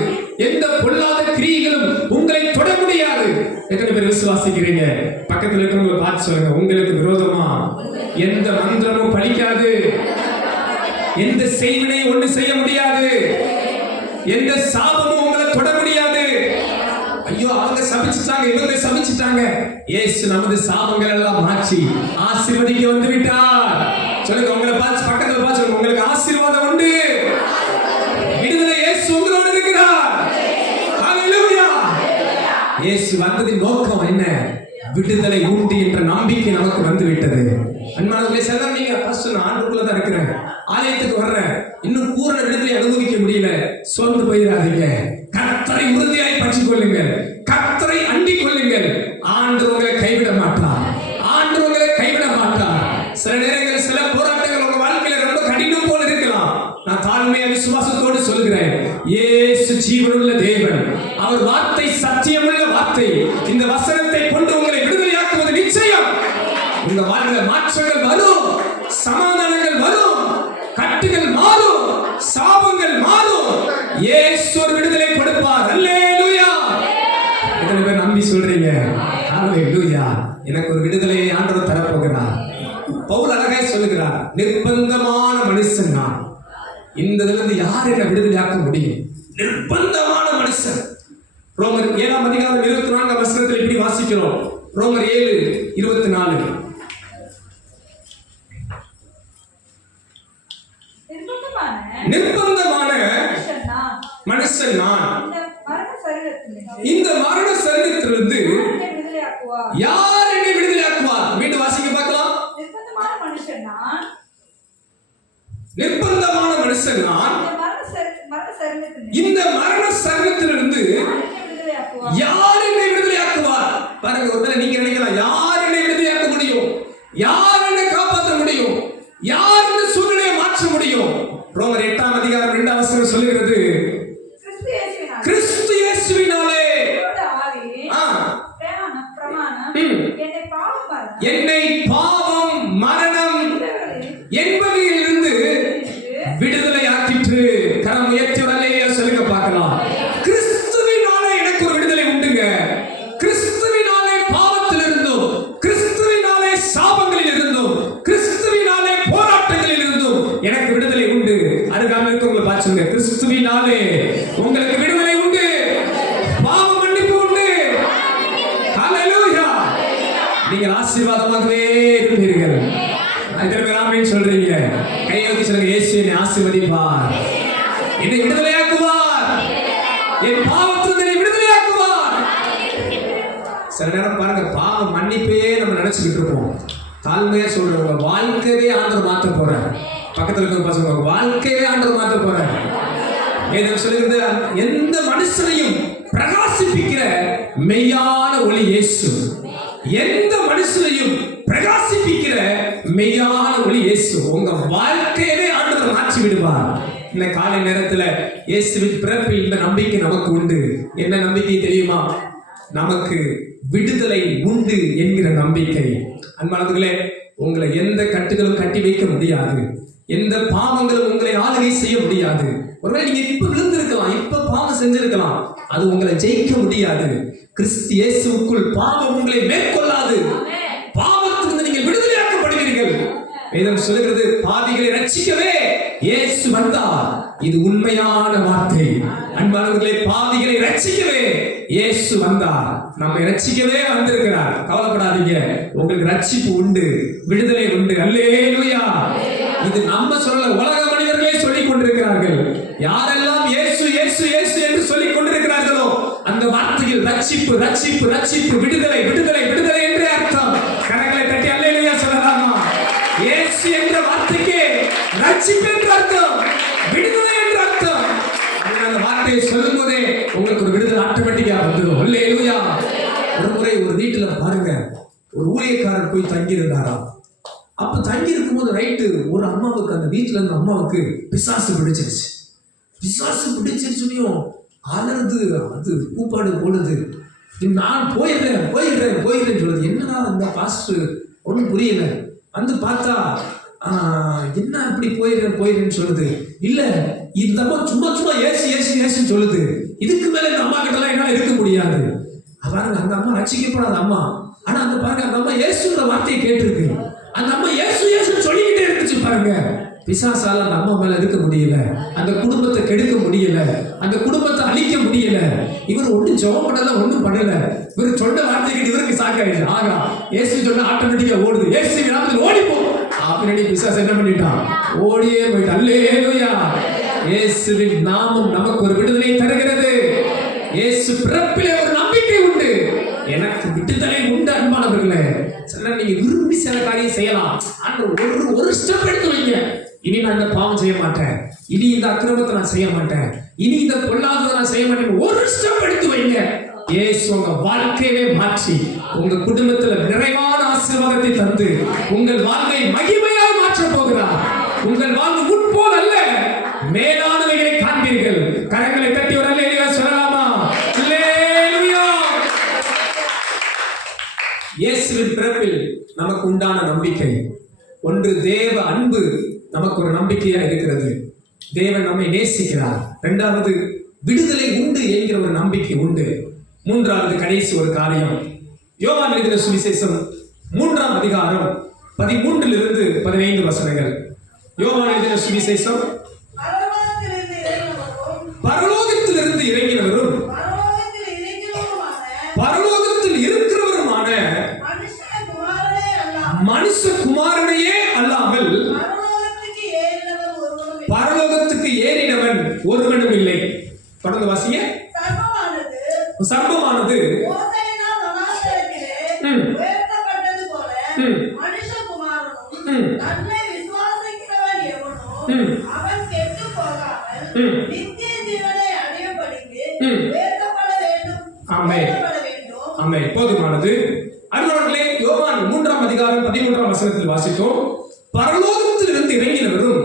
எந்த பொல்லாத கிரியைகளும் உங்களை தொட முடியாது. எத்தனை பேர் விசுவாசிக்கிறீங்க? பக்கத்தில் இருக்கிறவங்க பார்த்து சொல்லுங்க, உங்களுக்கு விரோதமா எந்த மந்திரமும் பலிக்காது, எந்த செய்வினை ஒன்று செய்ய முடியாது, எந்த சாபமும் உங்களை தொட முடியாது. ஐயோ, அவங்க சபிச்சுட்டாங்க, இவங்க சபிச்சுட்டாங்க. இயேசு நமது சாபங்கள் எல்லாம் மாற்றி ஆசீர்வதிக்க வந்து விட்டார். சொல்லுங்க, உங்களை பார்த்து பக்கத்தில் பார்த்து, உங்களுக்கு ஆசீர்வாதம் உண்டு, விடுதலை இயேசு உங்களோடு இருக்கிறார். ஹல்லேலூயா. இயேசு வந்ததின் நோக்கம் என்ன? விடுதலை உண்டு என்ற நம்பிக்கை நமக்கு வந்து விட்டது. அன்பானவர்களே, சிலர் நீங்க நான் ஆண்டுக்குள்ள தான் இருக்கிறேன், ஆலயத்துக்கு வர்றேன், இன்னும் பூரண விடுதலை அனுபவிக்க முடியல, சோர்ந்து போயிடாதீங்க. கர்த்தரை உறுதியாய் பற்றிக் கொள்ளுங்கள். கர்த்தரை நான் தாழ்மையா விசுவாசத்தோடு சொல்கிறேன், இயேசு ஜீவனுள்ள தேவன், அவர் வார்த்தை சத்தியமுள்ள வார்த்தை. இந்த வசனத்தை கொண்டு உங்களை விடுதலையாக்குவது நிச்சயம். உங்க வாழ்க்கையில மாற்றங்கள் வரும், சமாதானங்கள் வரும், கட்டுகள் மாறும், சாபங்கள் மாறும். இயேசு ஒரு விடுதலை கொடுப்பார். அல்லேலூயா. எத்தனை பேர் நம்பி சொல்றீங்க? அல்லேலூயா. எனக்கு ஒரு விடுதலையை ஆண்டவர் தரப்போகிறார். பவுல் அழகாய் சொல்லுகிறார், நிர்பந்தமான மனுஷன் நான். இந்த இதிலிருந்து யார் என்ன விடுதலையாக்க முடியும்? நிர்பந்தமான மனுஷன். ரோமர் 7 அதிகாரம் 24 வசனத்தில் இப்படி வாசிக்கிறோம். ரோமர் 7:24. நிர்பந்தமான மனுஷன் நான். இந்த மரண சரீரத்திலிருந்து யார் என்னை விடுதலையாக்குவார்? மீண்டும் வாசிக்க பார்க்கலாம். நிர்பந்தமான மனுஷன் நான். இந்த மரண சரீரத்திலிருந்து யார் என்னை விடுதலையாக்குவார்? பாருங்க, ஒருவேளை நீங்க நினைக்கலாம், யார் என்னை விடுதலையாக்க முடியும்? யார் என்னை காப்பாற்ற முடியும்? யார் இந்த சூழ்நிலையை மாற்ற முடியும்? ரோமர் 8 அதிகாரம் 2 வசனம் சொல்லுகிறது, கிறிஸ்து இயேசுவினாலே என்னை பாவம் மரணம் என்பதிலிருந்து விடுதலை ஆக்கிற்று. கரம் உயர்த்தி அல்லேலூயா சொல்லுங்க பார்க்கலாம். கிறிஸ்துவினாலே எனக்கு ஒரு விடுதலை உண்டுங்க. கிறிஸ்துவினாலே பாவத்திலிருந்தும், கிறிஸ்துவினாலே சாபங்களில் இருந்தும், கிறிஸ்துவினாலே போராட்டங்களில் இருந்தும் எனக்கு விடுதலை உண்டு. அருகாமல் இருக்கவங்களை பார்த்து சொல்லுங்க, கிறிஸ்துவினாலே உங்களுக்கு விடுதலை உண்டு, பாவ மன்னிப்பு உண்டு. ஹல்லேலூயா. நீங்கள் ஆசீர்வாதமாகவே இருப்பீர்கள். எத்தனை பேர் ஆமென் சொல்றீங்க? கையோதி சொல்லுங்க, இயேசு என்னை ஆசீர்வதிப்பார், என்னை விடுதலையாக்குவார், என் பாவத்திலிருந்து என்னை விடுதலையாக்குவார். சில நேரம் பாருங்க, பாவ மன்னிப்பே நம்ம நினைச்சுக்கிட்டு இருப்போம். தாழ்மையா சொல்றோம், உங்க வாழ்க்கையே ஆண்டவர் மாத்த போறேன். பக்கத்துல இருக்க பசங்க, உங்க வாழ்க்கையே ஆண்டவர் மாத்த போறேன். வேதம் சொல்லுகிறது, எந்த மனுஷனையும் பிரகாசிப்பிக்கிற மெய்யான ஒளி இயேசு. எந்த மனுஷனையும் பிரகாசிப்பிக்கிற மெய்யான ஒளி இயேசு. உங்க வாழ்க்கையவே ஆண்டவர் மாற்றி விடுவார். இந்த காலை நேரத்துல இயேசுவின் பிறப்பில் இந்த நம்பிக்கை நமக்கு உண்டு. என்ன நம்பிக்கை தெரியுமா? நமக்கு விடுதலை உண்டு என்கிற நம்பிக்கை. அன்பானவர்களே, உங்களை எந்த கட்டுகளும் கட்டி வைக்க முடியாது, எந்த பாவங்களும் உங்களை ஆளுகை செய்ய முடியாது. ஒருவேளை நீங்க இப்ப விழுந்திருக்கலாம், இப்ப பாவம் செஞ்சிருக்கலாம், அது உங்களை ஜெயிக்க முடியாது. கிறிஸ்து இயேசுவுக்குள் பாவம் உங்களை மேற்கொள்ளாது. பாவத்திலிருந்து நீங்கள் விடுதலையாக்கப்படுவீர்கள். வேதம் சொல்லுகிறது, பாவிகளை ரட்சிக்கவே இயேசு வந்தார். இது உண்மையான வார்த்தை. அன்பானவர்களே, பாவிகளை ரட்சிக்கவே இயேசு வந்தார். நம்மை ரட்சிக்கவே வந்திருக்கிறார். கவலைப்படாதீங்க, உங்களுக்கு ரட்சிப்பு உண்டு, விடுதலை உண்டு. அல்லேலூயா. இது நம்ம சொல்ல, உலக மனிதர்களே சொல்லிக் கொண்டிருக்கிறார்கள். யாரெல்லாம் இயேசு இயேசு இயேசு என்று சொல்லிக் கொண்டிருக்கிறார்களோ அந்த வார்த்தையில் ரட்சிப்பு ரட்சிப்பு ரட்சிப்பு, விடுதலை விடுதலை விடுதலை என்று அர்த்தம். கரங்களை தட்டி அல்லேலூயா சொல்லலாமா? இயேசு என்ற வார்த்தைக்கு ரட்சிப்பு என்று அர்த்தம், விடுதலை என்று அர்த்தம். அந்த வார்த்தையை சொல்லும் போதே உங்களுக்கு ஒரு விடுதலை ஆட்டோமேட்டிக்கா வந்துடும். அல்லேலூயா. ஒரு முறை ஒரு வீட்டுல பாருங்க, ஒரு ஊழியக்காரர் போய் தங்கி இருந்தாரா. அப்ப தங்கி இருக்கும் போது ரைட்டு ஒரு அம்மாவுக்கு, அந்த வீட்டுல இருந்த அம்மாவுக்கு பிசாசு பிடிச்சிருச்சு. பிசாசு பிடிச்சிருச்சுனையும் அலறுது, அது கூப்பாடு போடுது. நான் போயிடுறேன் போயிடுறேன் போயிடுறேன்னு சொல்லுது. என்னடா இந்த பாஸ்டர் ஒன்றும் புரியல. வந்து பார்த்தா என்ன இப்படி போயிடுறேன் போயிடுறேன்னு சொல்லுது. இல்ல, இந்த அம்மா சும்மா சும்மா ஏசி ஏசி ஏசின்னு சொல்லுது. இதுக்கு மேல இந்த அம்மா கிட்ட எல்லாம் என்னால இருக்க முடியாது. பாருங்க, அந்த அம்மா ரட்சிக்கப்படாத அம்மா. ஆனா அந்த பாருங்க, அந்த அம்மா இயேசுன்ற வார்த்தையை கேட்டிருக்கு. அந்த அம்மா இயேசு இயேசு சொல்லிக்கிட்டே இருந்துச்சு. பாருங்க, பிசாசால அந்த அம்மா மேல இருக்க முடியல, அந்த குடும்பத்தை கெடுக்க முடியல, அந்த குடும்பத்தை அழிக்க முடியல. இவர் ஒன்றும் ஜெபம் பண்ணல, ஒன்றும் பண்ணல. இவர் சொன்ன வார்த்தைக்கு இவருக்கு சாக்காயிடுச்சு. ஆகா, இயேசு சொன்னா ஆட்டோமேட்டிக்கா ஓடுது. இயேசு நாமத்தில் ஓடி போ அப்படின்னு பிசாசு என்ன பண்ணிட்டான்? ஓடியே போயிட்டு. அல்லேலூயா. இயேசுவின் நாமம் நமக்கு ஒரு விடுதலை தருகிறது. இயேசு பிறப்பிலே ஒரு நம்பிக்கை உண்டு. எனக்கு விடுதலை உண்டு. அன்பானவர்களே, சில நீங்க விரும்பி சில காரியம் செய்யலாம். ஒரு ஸ்டெப் எடுத்து வைங்க. இனி நான் இந்த பாவம் செய்ய மாட்டேன், இனி இந்த அக்கிரமத்தை நான் செய்ய மாட்டேன், இனி இந்த பொல்லாததை நான் செய்ய மாட்டேன். ஒரு ஸ்டெப் எடுத்து வைங்க. இயேசு உங்க வாழ்க்கையவே மாற்றி உங்க குடும்பத்துல நிறைவான ஆசீர்வாதத்தை தந்து உங்கள் வாழ்வை மகிமையாய் மாற்ற போகிறார். உங்கள் வாழ்வு முன்போல் அல்ல, மேலானவைகளை காண்பீர்கள். கரங்களை தட்டி ஒரு அல்லேலூயா சொல்லலாமா? அல்லேலூயா. இயேசுவின் பிறப்பில் நமக்கு உண்டான நம்பிக்கை ஒன்று, தேவ அன்பு நமக்கு ஒரு நம்பிக்கையா இருக்கிறது. தேவன் நம்மை நேசிக்கிறார். இரண்டாவது, விடுதலை உண்டு என்கிற ஒரு நம்பிக்கை உண்டு. மூன்றாவது, கடைசி ஒரு காரியம், யோவான் எழுதின சுவிசேஷம் 3ஆம் அதிகாரம் 13 15 வசனங்கள். யோவான் எழுதின சுவிசேஷம், பரலோகத்திலிருந்து இறங்கினவரும் பரலோகத்தில் இருக்கிறவருமான மனுஷகுமாரனையே அல்லாமல் பரலோகத்துக்கு ஏறினவன் ஒருவனும் இல்லை. தொடர்ந்து வாசிங்க. சர்ப்பமானது போதுமானது. அருளாளர்களே, யோவான் 3ஆம் அதிகாரம் 13ஆம் வசனத்தில் வாசித்தோம், பரலோகத்தில் இருந்து இறங்கினவரும்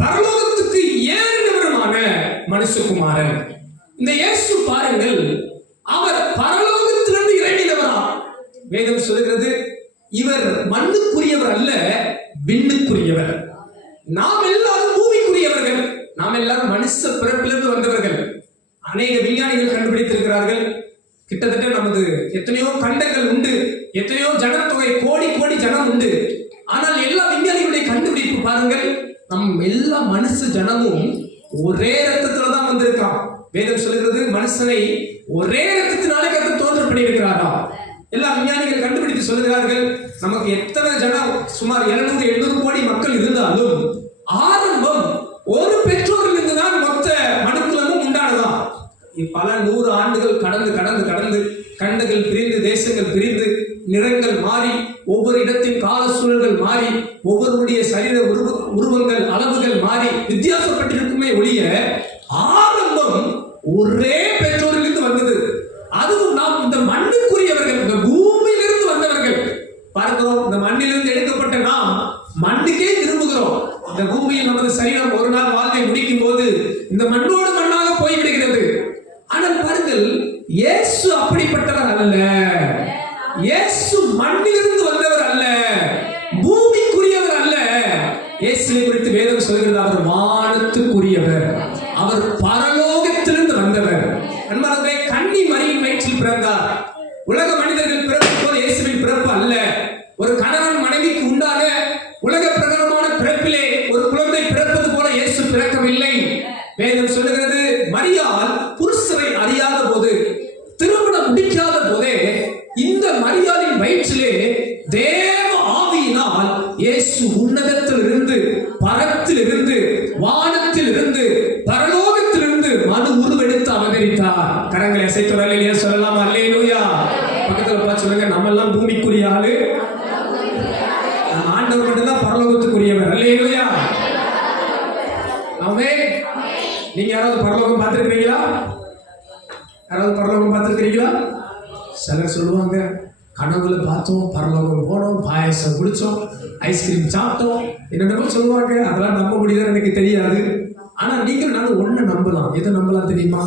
பரலோகத்துக்கு ஏறினவருமான மனுஷகுமாரன். இந்த இயேசு பாருங்கள், அவர் பரலோகத்திலிருந்து இறங்கினவரா? வேதம் சொல்லுகிறது, இவர் மண்ணுக்குரியவர் அல்ல, விண்ணுக்குரியவர். நாம் எல்லாரும் பூமிக்குரியவர்கள். நாம் எல்லாரும் மனுஷ பிறப்பிலிருந்து வந்தவர்கள். அநேக விஞ்ஞானிகள் கண்டுபிடித்திருக்கிறார்கள். கிட்டத்தட்ட நமது எத்தனையோ கண்டங்கள் உண்டு, எத்தனையோ ஜனத்தொகை, கோடி கோடி ஜனம் உண்டு. ஆனால் எல்லா விஞ்ஞானிகளுடைய கண்டுபிடிப்பு பாருங்கள், நம் எல்லா மனுஷ ஜனமும் ஒரே ரத்தத்துல தான் வந்திருக்கான். வேதம் சொல்லுகிறது, மனுஷனை ஒரே ரத்தத்தினாலே கர்த்தர் தோற்றம் பண்ணியிருக்கிறாரா? எல்லா விஞ்ஞானிகள் கண்டுபிடித்து சொல்லுகிறார்கள், நமக்கு எத்தனை ஜனம், சுமார் 700-800 கோடி மக்கள் இருந்தாலும் ஆரம்பம் ஒரு பெற்றோரில் இருந்துதான் மொத்த மனுக்குலமும் உண்டானதான். பல 100 ஆண்டுகள் கடந்து கடந்து கடந்து கண்டங்கள் பிரிந்து, தேசங்கள் பிரிந்து, நிறங்கள் மாறி, ஒவ்வொரு இடத்தின் கால சூழல்கள் மாறி, ஒவ்வொருடைய சரீர உருவங்கள், அளவுகள் மாறி வித்தியாசப்பட்டிருக்குமே ஒழிய ஆரம்பம் ஒரே பெற்றோரிலிருந்து வந்தது. அதுவும் நாம் இந்த மண்ணுக்குரியவர்கள், இந்த பூமியிலிருந்து வந்தவர்கள். பார்க்கிறோம், இந்த மண்ணிலிருந்து எடுக்கப்பட்ட நாம் மண்ணுக்கே திரும்புகிறோம். இந்த பூமியில் நமது சரீரம் ஒரு நாள் வாழ்வை முடிக்கும் போது இந்த மண்ணோடு மண்ணாக போய்விடுகிறது. ஆனால் பாருங்கள், இயேசு அப்படிப்பட்டவர் அல்ல. இயேசு மண்ணிலிருந்து வந்தவர் அல்ல, பூமிக்குரியவர் அல்ல. இயேசுவை குறித்து வேதம் சொல்கிறது, அவர் வானத்துக்குரியவர், அவர் பரலோகத்திலிருந்து வந்தவர். அன்பானவர்களே, கன்னி மரியின் வயிற்றில் பிறந்தார். உலக மனிதர்கள் பிறப்பு போல இயேசுவின் பிறப்பு அல்ல. ஒரு கணவன் மனைவிக்கு உண்டான உலக பிரகாரமான பிறப்பிலே ஒரு குழந்தை பிறப்பது போல இயேசு பிறக்கவில்லை. வேதம் சொல்லுகிறது, மரியாள் புருஷரை அறியாத போது, திருமணம் முடிக்காத போதே இந்த மரியாளின் வயிற்றிலே தேவ ஆவியினால் இயேசு உன்னதத்தில் இருந்து, பரத்தில் இருந்து, வானத்தில் இருந்து, பரலோகத்தில் இருந்து மனு உருவெடுத்து அவதரித்தார். கரங்களை அசைத்து அல்லேலூயா சொல்லலாம். அல்லேலூயா. பக்கத்துல பார்த்து சொல்லுங்க, நம்ம எல்லாம் பூமிக்குரிய ஆளு, ஆண்டவர் மட்டும்தான் பரலோகத்துக்குரியவர். அல்லேலூயா. ஆமென். நீங்க யாராவது பரலோகம் பார்த்திருக்கிறீங்களா? யாராவது பரலோகம் பார்த்திருக்கிறீங்களா? சிலர் சொல்லுவாங்க, கனவுல பார்த்தோம், பரலோகம் போனோம், பாயசம் குடிச்சோம், ஐஸ்கிரீம் சாப்பிட்டோம், என்னென்னமோ சொல்லுவாங்க. அதெல்லாம் நம்ப முடியுதுன்னு எனக்கு தெரியாது. ஆனா நீங்கள் நானும் ஒண்ணு நம்பலாம். எதை நம்பலாம் தெரியுமா?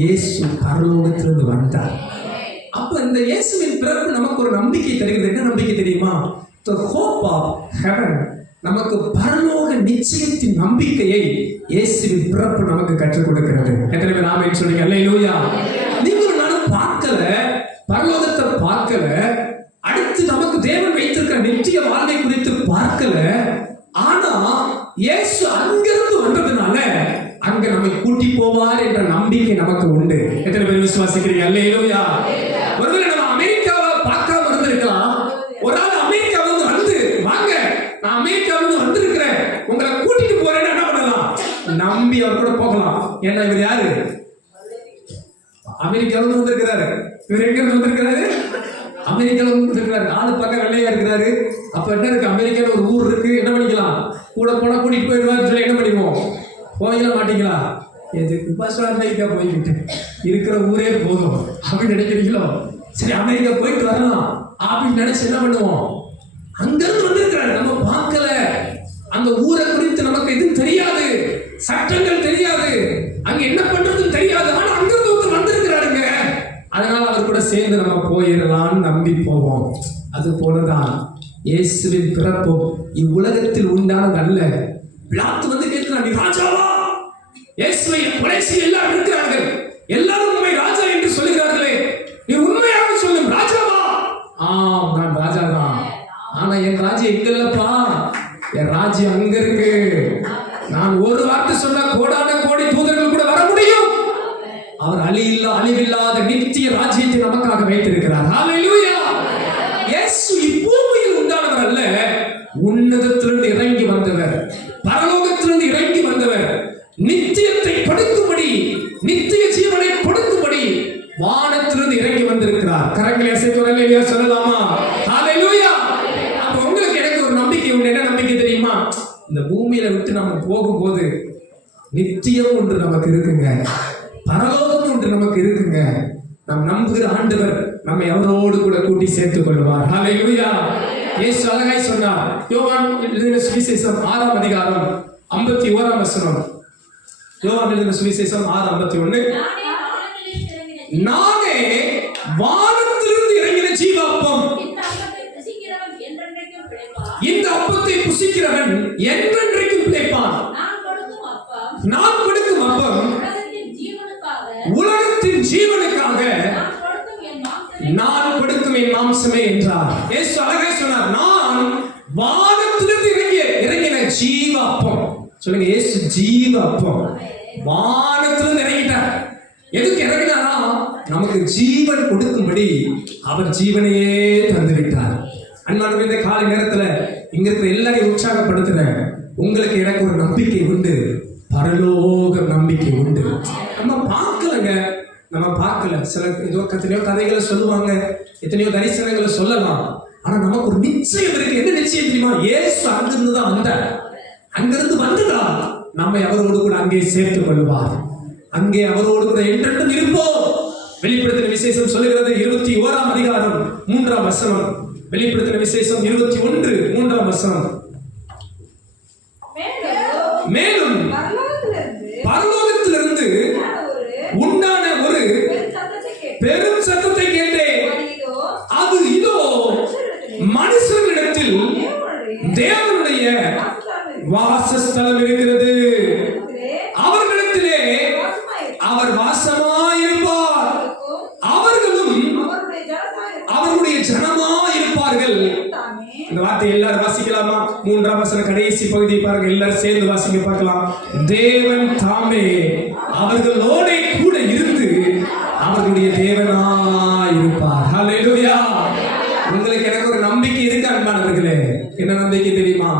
இயேசு பரலோகத்திலிருந்து வந்தார். அப்ப இந்த இயேசுவின் பிறப்பு நமக்கு ஒரு நம்பிக்கை தருகிறது. என்ன நம்பிக்கை தெரியுமா? The hope of heaven. நமக்கு பரலோக நிச்சயத்தின் நம்பிக்கையை இயேசுவின் பிறப்பு நமக்கு கற்றுக் கொடுக்கிறது. எத்தனை பேர் ஆமென் சொல்றீங்க? அல்லேலூயா. நீங்களும் நானும் பார்க்கல, பரலோகத்தை பார்க்கல, அடுத்து நமக்கு தேவன் வைத்திருக்கிற நித்திய வாழ்வை குறித்து பார்க்கல. ஆனா இயேசு அங்கிருந்து வந்ததுனால அங்க நம்மை கூட்டி போவார் என்ற நம்பிக்கை நமக்கு உண்டு. எத்தனை பேர் விசுவாசிக்கிறீங்க? அல்லேலூயா. ஒருவேளை நம்ம அமெரிக்காவை பார்க்காம இருந்திருக்கலாம். ஒரு ஆள் அமெரிக்கா வந்து வாங்க, நான் அமெரிக்காவிலிருந்து வந்திருக்கிறேன், உங்களை கூட்டிட்டு போறேன்னு என்ன பண்ணலாம்? நம்பி அவர் கூட போகலாம். ஏன்னா இவர் யாரு? அமெரிக்காவிலிருந்து வந்திருக்கிறாரு. இவர் எங்க வந்திருக்கிறாரு? அமெரிக்காவில் வந்திருக்கிறாரு. ஆளு பார்க்க வெள்ளையா இருக்கிறாரு. அப்ப என்ன இருக்கு? அமெரிக்காவில் ஒரு ஊர் இருக்கு. என்ன பண்ணிக்கலாம்? கூட போனா கூட்டிட்டு போயிடுவாரு சொல்லி என்ன பண்ணிடுவோம்? போயிடலாம் மாட்டீங்களா? எதுக்கு பஸ் அமெரிக்கா போய்கிட்டு இருக்கிற ஊரே போதும் அப்படின்னு நினைக்கிறீங்களோ? சரி, அமெரிக்கா போயிட்டு வரலாம் அப்படின்னு நினைச்சு என்ன பண்ணுவோம்? அங்கிருந்து வந்திருக்கிறாரு, நம்ம பார்க்கல. அந்த ஊரை குறித்து நமக்கு எதுவும் தெரியாது, சட்டங்கள் தெரியாது, அங்க என்ன பண்றதுன்னு தெரியாது. ஆனா அங்க ஒருத்தர் வந்திருக்கிறாருங்க, அதனால அவர் கூட சேர்ந்து நம்ம போயிடலாம்னு நம்பி போவோம். அது போலதான் இயேசுவின் பிறப்பு இவ்வுலகத்தில் உண்டானதல்ல. பிலாத்து வந்து கேட்கிறான், நீ ராஜாவா? இயேசுவை கொலை செய்ய எல்லாரும் இருக்கிறார்கள், எல்லாரும் உண்மை ராஜா என்று சொல்லுகிறார்களே, நீ உண்மையாக சொல்லும், ராஜாவா? ஆம், நான் ராஜா தான். ஆனா என் ராஜ்யம் எங்க இல்லப்பா, என் ராஜ்யம் அங்க இருக்கு. நான் ஒரு வார்த்தை சொன்ன கோடான கோடி தூதர்கள் கூட வர முடியும். அவர் அழிவில்லாத நித்திய ராஜ்யத்தை நமக்காக வைத்திருக்கிறார். ஹல்லேலூயா. இயேசு இப்பூமியில் உண்டானவர் அல்ல, உன்னதத்திலிருந்து இறங்கி வந்தவர், பரலோகத்திலிருந்து இறங்கி வந்தவர். நித்தியத்தை கொடுக்கும்படி, நித்திய ஜீவனை கொடுக்கும்படி வானத்திலிருந்து இறங்கி வந்திருக்கிறார். கரங்களை அசைத்து அல்லேலூயா சொல்லலாமா? ஹல்லேலூயா. அப்ப உங்களுக்கு எனக்கு ஒரு நம்பிக்கை உண்டு. என்ன நம்பிக்கை தெரியுமா? இந்த பூமியில விட்டு நம்ம போகும்போது நித்தியம் ஒன்று நமக்கு இருக்குங்க, பரலோகம் ஒன்று நமக்கு இருக்குங்க. நாம் நம்புகிற ஆண்டவர் நம்மை அவரோடு கூட கூட்டி சேர்த்துக் கொள்வார். ஹல்லேலூயா. இயேசு அழகாய் சொன்னார். யோவான் எழுதின சுவிசேஷம் 6ஆம் அதிகாரம் 51ஆம் வசனம். யோவான் எழுதின சுவிசேஷம் 6:51. நானே வானத்திலிருந்து இறங்கின ஜீவாப்பம், இந்த அப்பத்தை புசிக்கிறவன் என்றென்றைக்கும் பிழைப்பான். நான் கொடுக்கும் அப்பம் உலகத்தின் ஜீவனுக்காக நான் கொடுக்கும் என் மாம்சமே என்றார். இயேசு அழகாய் சொன்னார், நான் வானத்திலிருந்து இறங்கின ஜீவ அப்பம். சொல்லுங்க, இயேசு ஜீவ அப்பம். வானத்திலிருந்து இறங்கிட்டார். எதுக்கு இறங்கினாரா? நமக்கு ஜீவன் கொடுக்கும்படி அவர் ஜீவனையே தந்துவிட்டார். அன்பானவர்களே, இந்த காலை நேரத்துல இங்க இருக்கிற எல்லாரையும் உற்சாகப்படுத்துறேன். உங்களுக்கு எனக்கு ஒரு நம்பிக்கை உண்டு, பரலோக நம்பிக்கை உண்டு. நம்ம பார்க்கலங்க, நம்ம பார்க்கல. சில எத்தனையோ கதைகளை சொல்லுவாங்க, எத்தனையோ தரிசனங்களை சொல்லலாம். ஆனா நமக்கு ஒரு நிச்சயம் இருக்கு. என்ன நிச்சயம் தெரியுமா? இயேசு அங்கிருந்து தான் வந்தார். அங்கிருந்து வந்துதா நம்மை அவரோடு கூட அங்கே சேர்த்துக் கொள்வார். அங்கே அவரோடு கூட என்றென்றும் இருப்போம். வெளிப்படுத்தின விசேஷம் சொல்லுகிறது 21ஆம் அதிகாரம் 3ஆம் வசனம். வெளிப்படுத்தின விசேஷம் 21 3ஆம் வசனம். மேலும் பரலோகத்திலிருந்து உண்டான ஒரு பெரும் சத்தத்தை கேட்டேன். அது இதோ மனுஷனிடத்தில் தேவனுடைய வாசஸ்தலம் இருக்கிறது, அவர்களிடத்திலே அவர் வாசமாயிருப்பார், அவர்களும் அவருடைய ஜனமாயிருப்பார்கள். இந்த வார்த்தை எல்லாரும் வாசிக்கலாமா? 3ஆம் வசனம் கடைசி பகுதி பாருங்க, எல்லாரும் சேர்ந்து வாசிக்க பார்க்கலாம். தேவன் தாமே அவர்களோட கூட இருந்து அவர்களுடைய தேவனாயிருப்பார். ஹல்லேலூயா. உங்களுக்கு எனக்கு ஒரு நம்பிக்கை இருக்கு அன்பானவர்களே. என்ன நம்பிக்கை தெரியுமா?